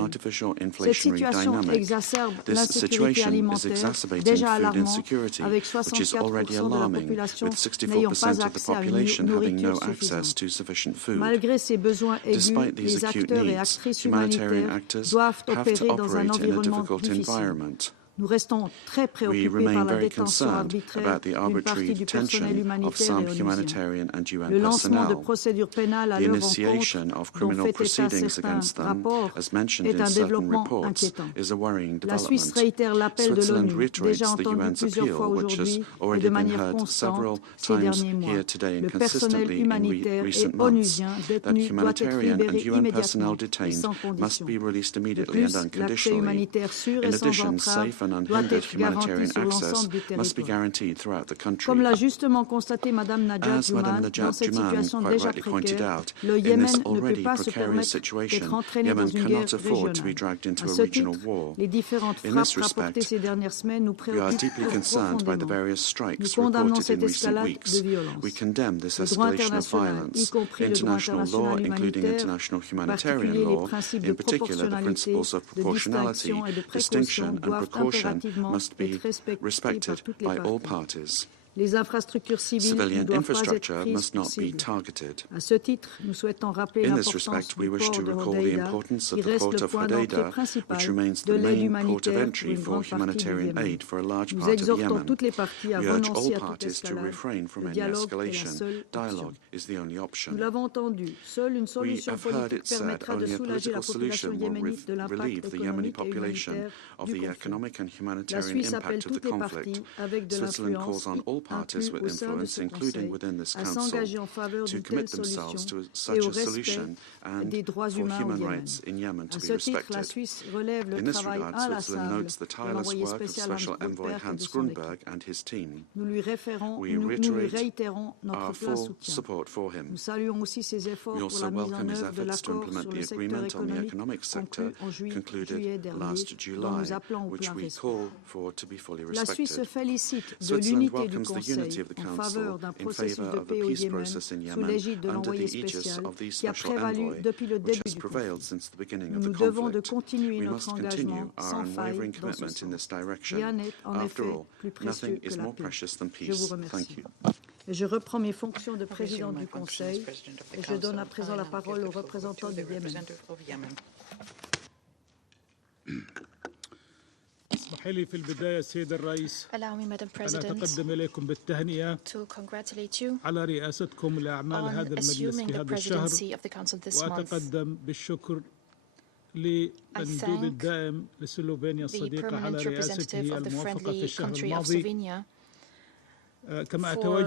Cette situation exacerbe l'insécurité alimentaire, déjà alarmante, avec 64% de la population n'ayant pas accès à une nourriture suffisante. Malgré ces besoins aigus, les acteurs et actrices humanitaires doivent opérer dans un environnement difficile. Nous restons très préoccupés par la détention arbitraire d'une partie du personnel humanitaire et onusien. Le lancement de procédures pénales à leur encontre, dont fait état certains rapports, est un développement inquiétant. La Suisse réitère l'appel de l'ONU, déjà entendu plusieurs fois aujourd'hui et de manière constante ces derniers mois. Le personnel humanitaire et onusien détenu doit être libéré immédiatement et sans condition. De plus, l'accès humanitaire sûr et sans entrave doit être garanti sur l'ensemble du territoire. Comme l'a justement constaté Mme Najat Juman, dans cette situation déjà précaire, le Yémen ne peut pas se permettre d'être entraîné dans une guerre régionale. À ce titre, les différentes frappes rapportées ces dernières semaines nous préoccupent profondément. Nous condamnons cette escalade de violence. Le droit international, y compris le droit international humanitaire, en particulier les principes de proportionnalité, de distinction et de précaution, doivent impérativement être respectés par toutes les parties. Les infrastructures civiles ne doivent pas être prises pour cible. À ce titre, nous souhaitons rappeler l'importance du port de Hodeïda, qui reste le point d'entrée principal de l'aide humanitaire pour une grande partie du Yémen. Nous exhortons toutes les parties à renoncer à toute escalade. Le dialogue est la seule option. Nous l'avons entendu, seule une solution politique permettra de soulager la population yéménite de l'impact économique et humanitaire du conflit. La Suisse appelle toutes les parties avec de l'influence parties with influence, including within this Council, to commit themselves to such a solution and for human rights in Yemen to be respected. In this regard, Switzerland notes the tireless work of Special Envoy Hans Grunberg and his team. We reiterate our full support for him. We also welcome his efforts to implement the agreement on the economic sector concluded last July, which we call for to be fully respected. Switzerland welcomes the unity of the Council in favour of a peace process in Yemen under the aegis of the Special Envoy, which has prevailed since the beginning of the conflict. We must continue our unwavering commitment in this direction. After all, nothing is more precious than peace. Thank you. Je reprends mes fonctions de président du Conseil et je donne à présent la parole au représentant du Yémen. Allow me, Madam President, to congratulate you on assuming the presidency of the Council this month. I thank the permanent representative of the friendly country of Slovenia for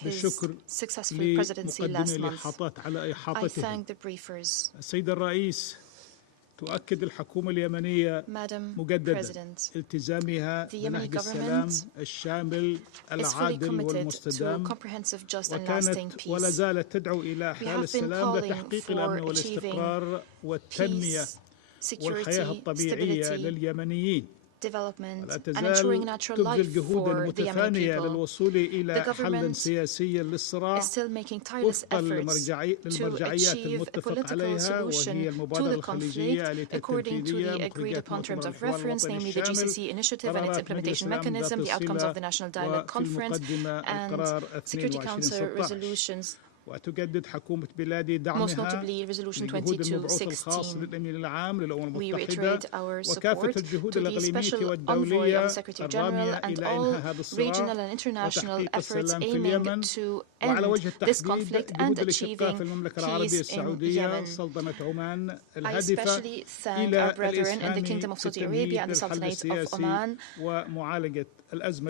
his successful presidency last month. I thank the briefers. تؤكد الحكومة اليمنية مجددا التزامها بنهج السلام الشامل العادل والمستدام وكانت ولا زالت تدعو إلى حال السلام لتحقيق الأمن والاستقرار والتنمية والحياة الطبيعية لليمنيين. Development and ensuring natural life for the Yemeni people. The government is still making tireless efforts to achieve a political solution to the conflict according to the agreed-upon terms of reference, namely the GCC initiative and its implementation mechanism, the outcomes of the National Dialogue Conference, and Security Council resolutions. Most notably, Resolution 2216. We reiterate our support to the Special Envoy of the Secretary General and all regional and international efforts aiming to end this conflict and achieving peace in Yemen. I especially thank our brethren in the Kingdom of Saudi Arabia and the Sultanate of Oman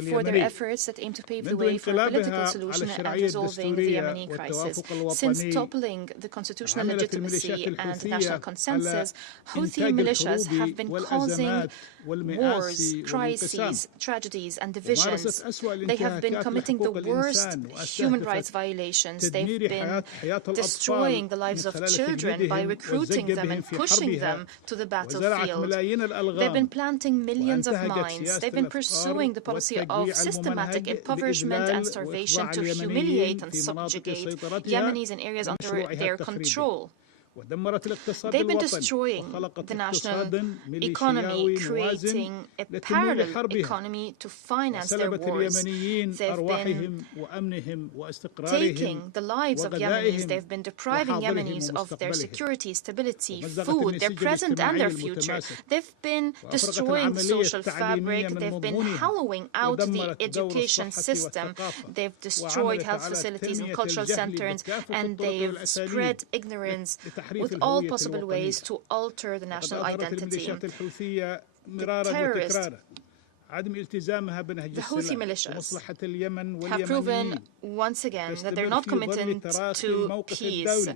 for their efforts that aim to pave the way for a political solution and resolving the Yemeni crisis. Since toppling the constitutional legitimacy and national consensus, Houthi militias have been causing wars, crises, tragedies, and divisions. They have been committing the worst human rights violations. They've been destroying the lives of children by recruiting them and pushing them to the battlefield. They've been planting millions of mines. They've been pursuing the policy of systematic impoverishment and starvation to humiliate and subjugate Yemenis in areas under their control. They've been destroying the national economy, creating a parallel economy to finance their wars. They've been taking the lives of Yemenis. They've been depriving Yemenis of their security, stability, food, their present and their future. They've been destroying the social fabric. They've been hollowing out the education system. They've destroyed health facilities and cultural centers, and they've spread ignorance with all possible ways to alter the national identity. The terrorists, the Houthi militias, have proven once again that they're not committed to peace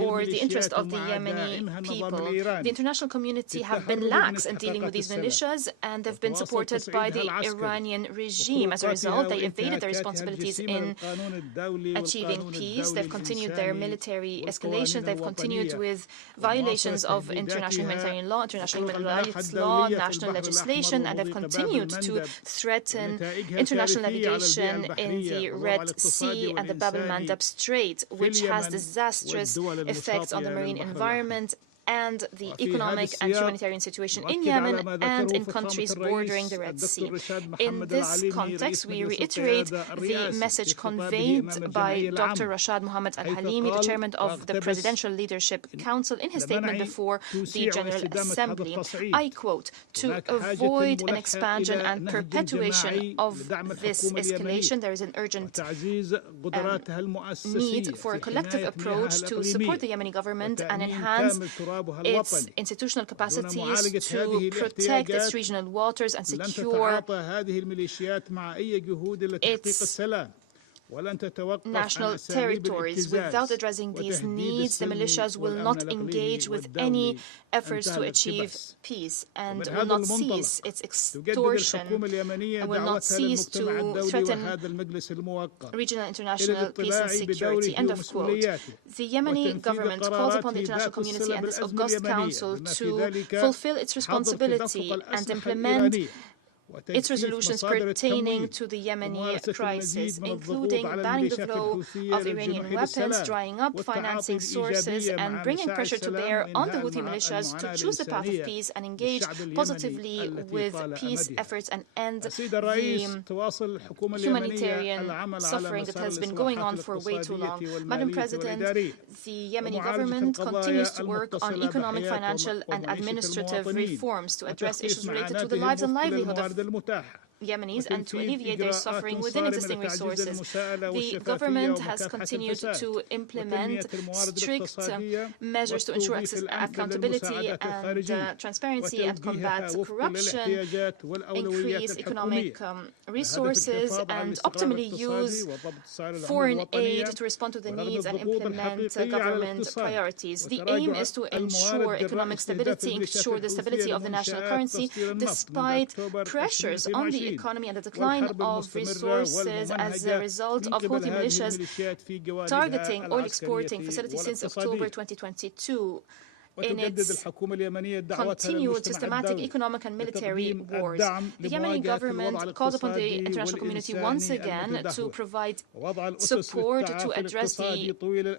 or the interest of the Yemeni people. The international community have been lax in dealing with these militias, and they've been supported by the Iranian regime. As a result, they evaded their responsibilities in achieving peace. They've continued their military escalation. They've continued with violations of international humanitarian law, international human rights law, national legislation, and they've continued to threaten international navigation in the Red Sea and the Bab el-Mandeb Strait, which has disastrous effects on the marine environment and the economic and humanitarian situation in Yemen and in countries bordering the Red Sea. In this context, we reiterate the message conveyed by Dr. Rashad Mohammed Al-Halimi, the chairman of the Presidential Leadership Council, in his statement before the General Assembly. I quote, "To avoid an expansion and perpetuation of this escalation, there is an urgent need for a collective approach to support the Yemeni government and enhance its institutional capacities to protect its regional waters and secure its national territories. Without addressing these needs, the militias will not engage with any efforts to achieve peace and will not cease its extortion and will not cease to threaten regional international peace and security." End of quote. The Yemeni government calls upon the international community and this August Council to fulfill its responsibility and implement its resolutions pertaining to the Yemeni crisis, including banning the flow of Iranian weapons, drying up financing sources, and bringing pressure to bear on the Houthi militias to choose the path of peace and engage positively with peace efforts and end the humanitarian suffering that has been going on for way too long. Madam President, the Yemeni government continues to work on economic, financial, and administrative reforms to address issues related to the lives and livelihood of Yemenis and to alleviate their suffering within existing resources. The government has continued to implement strict measures to ensure accountability and transparency and combat corruption, increase economic resources, and optimally use foreign aid to respond to the needs and implement government priorities. The aim is to ensure economic stability, ensure the stability of the national currency, despite pressures on the economy and the decline of resources as a result of Houthi militias targeting oil exporting facilities since October 2022 in its continued systematic economic and military wars. The Yemeni government calls upon the international community once again to provide support to address the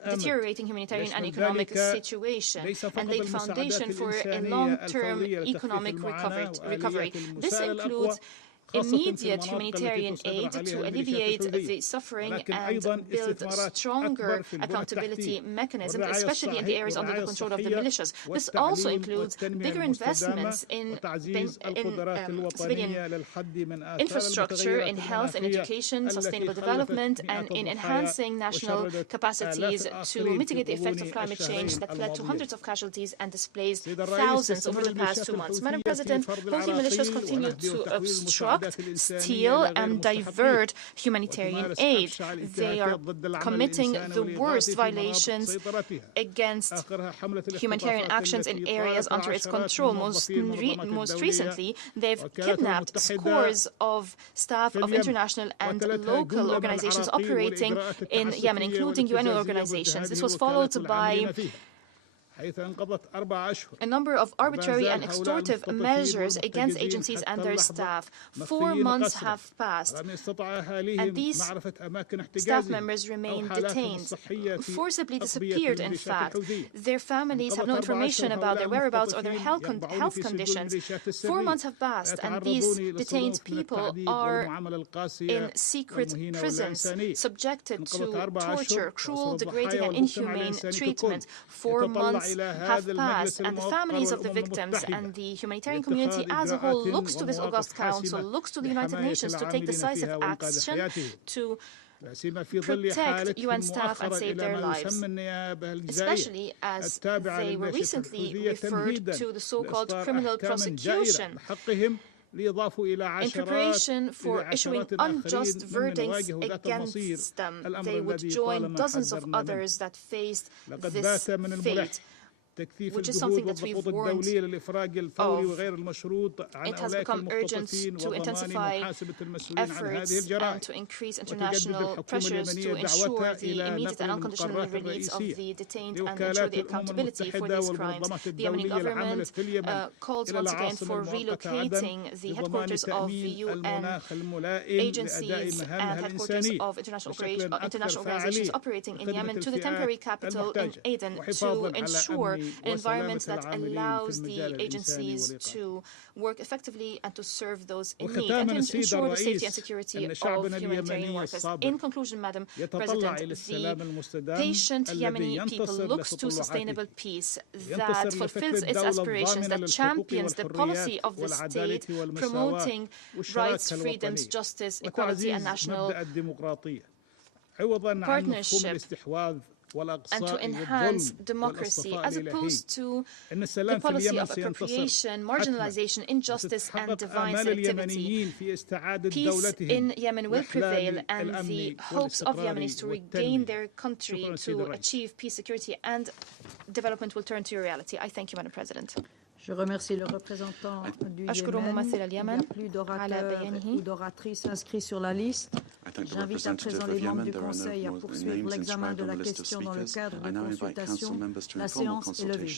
deteriorating humanitarian and economic situation and lay the foundation for a long-term economic recovery. This includes immediate humanitarian aid to alleviate the suffering and build stronger accountability mechanisms, especially in the areas under the control of the militias. This also includes bigger investments in civilian infrastructure, in health and education, sustainable development, and in enhancing national capacities to mitigate the effects of climate change that led to hundreds of casualties and displaced thousands over the past 2 months. Madam President, Houthi militias continue to obstruct, steal, and divert humanitarian aid. They are committing the worst violations against humanitarian actions in areas under its control. Most recently, they've kidnapped scores of staff of international and local organizations operating in Yemen, including UN organizations. This was followed by a number of arbitrary and extortive measures against agencies and their staff. 4 months have passed, and these staff members remain detained, forcibly disappeared, in fact. Their families have no information about their whereabouts or their health conditions. 4 months have passed, and these detained people are in secret prisons, subjected to torture, cruel, degrading, and inhumane treatment. 4 months have passed, and the families of the victims and the humanitarian community as a whole looks to this august council, looks to the United Nations to take decisive action to protect UN staff and save their lives, especially as they were recently referred to the so-called criminal prosecution in preparation for issuing unjust verdicts against them. They would join dozens of others that faced this fate, which is something that we've warned of. It has become urgent to intensify efforts and to increase international pressures to ensure the immediate and unconditional release of the detained and ensure the accountability for these crimes. The Yemeni government calls once again for relocating the headquarters of the UN agencies and headquarters of international organizations operating in Yemen to the temporary capital in Aden to ensure an environment that allows the agencies to work effectively and to serve those in need and to ensure the safety and security of humanitarian workers. In conclusion, Madam President, the patient Yemeni people looks to sustainable peace that fulfills its aspirations, that champions the policy of the state, promoting rights, freedoms, justice, equality, and national partnership, and to enhance democracy, as opposed to the policy of appropriation, marginalization, injustice, and divine selectivity. Peace in Yemen will prevail, and the hopes of Yemenis to regain their country, to achieve peace, security, and development will turn to reality. I thank you, Madam President. Je remercie le représentant du Yémen. Il n'y a plus d'orateurs ou d'oratrices inscrits sur la liste. J'invite à présent les membres du Conseil à poursuivre l'examen de la question dans le cadre de consultation. La séance est levée.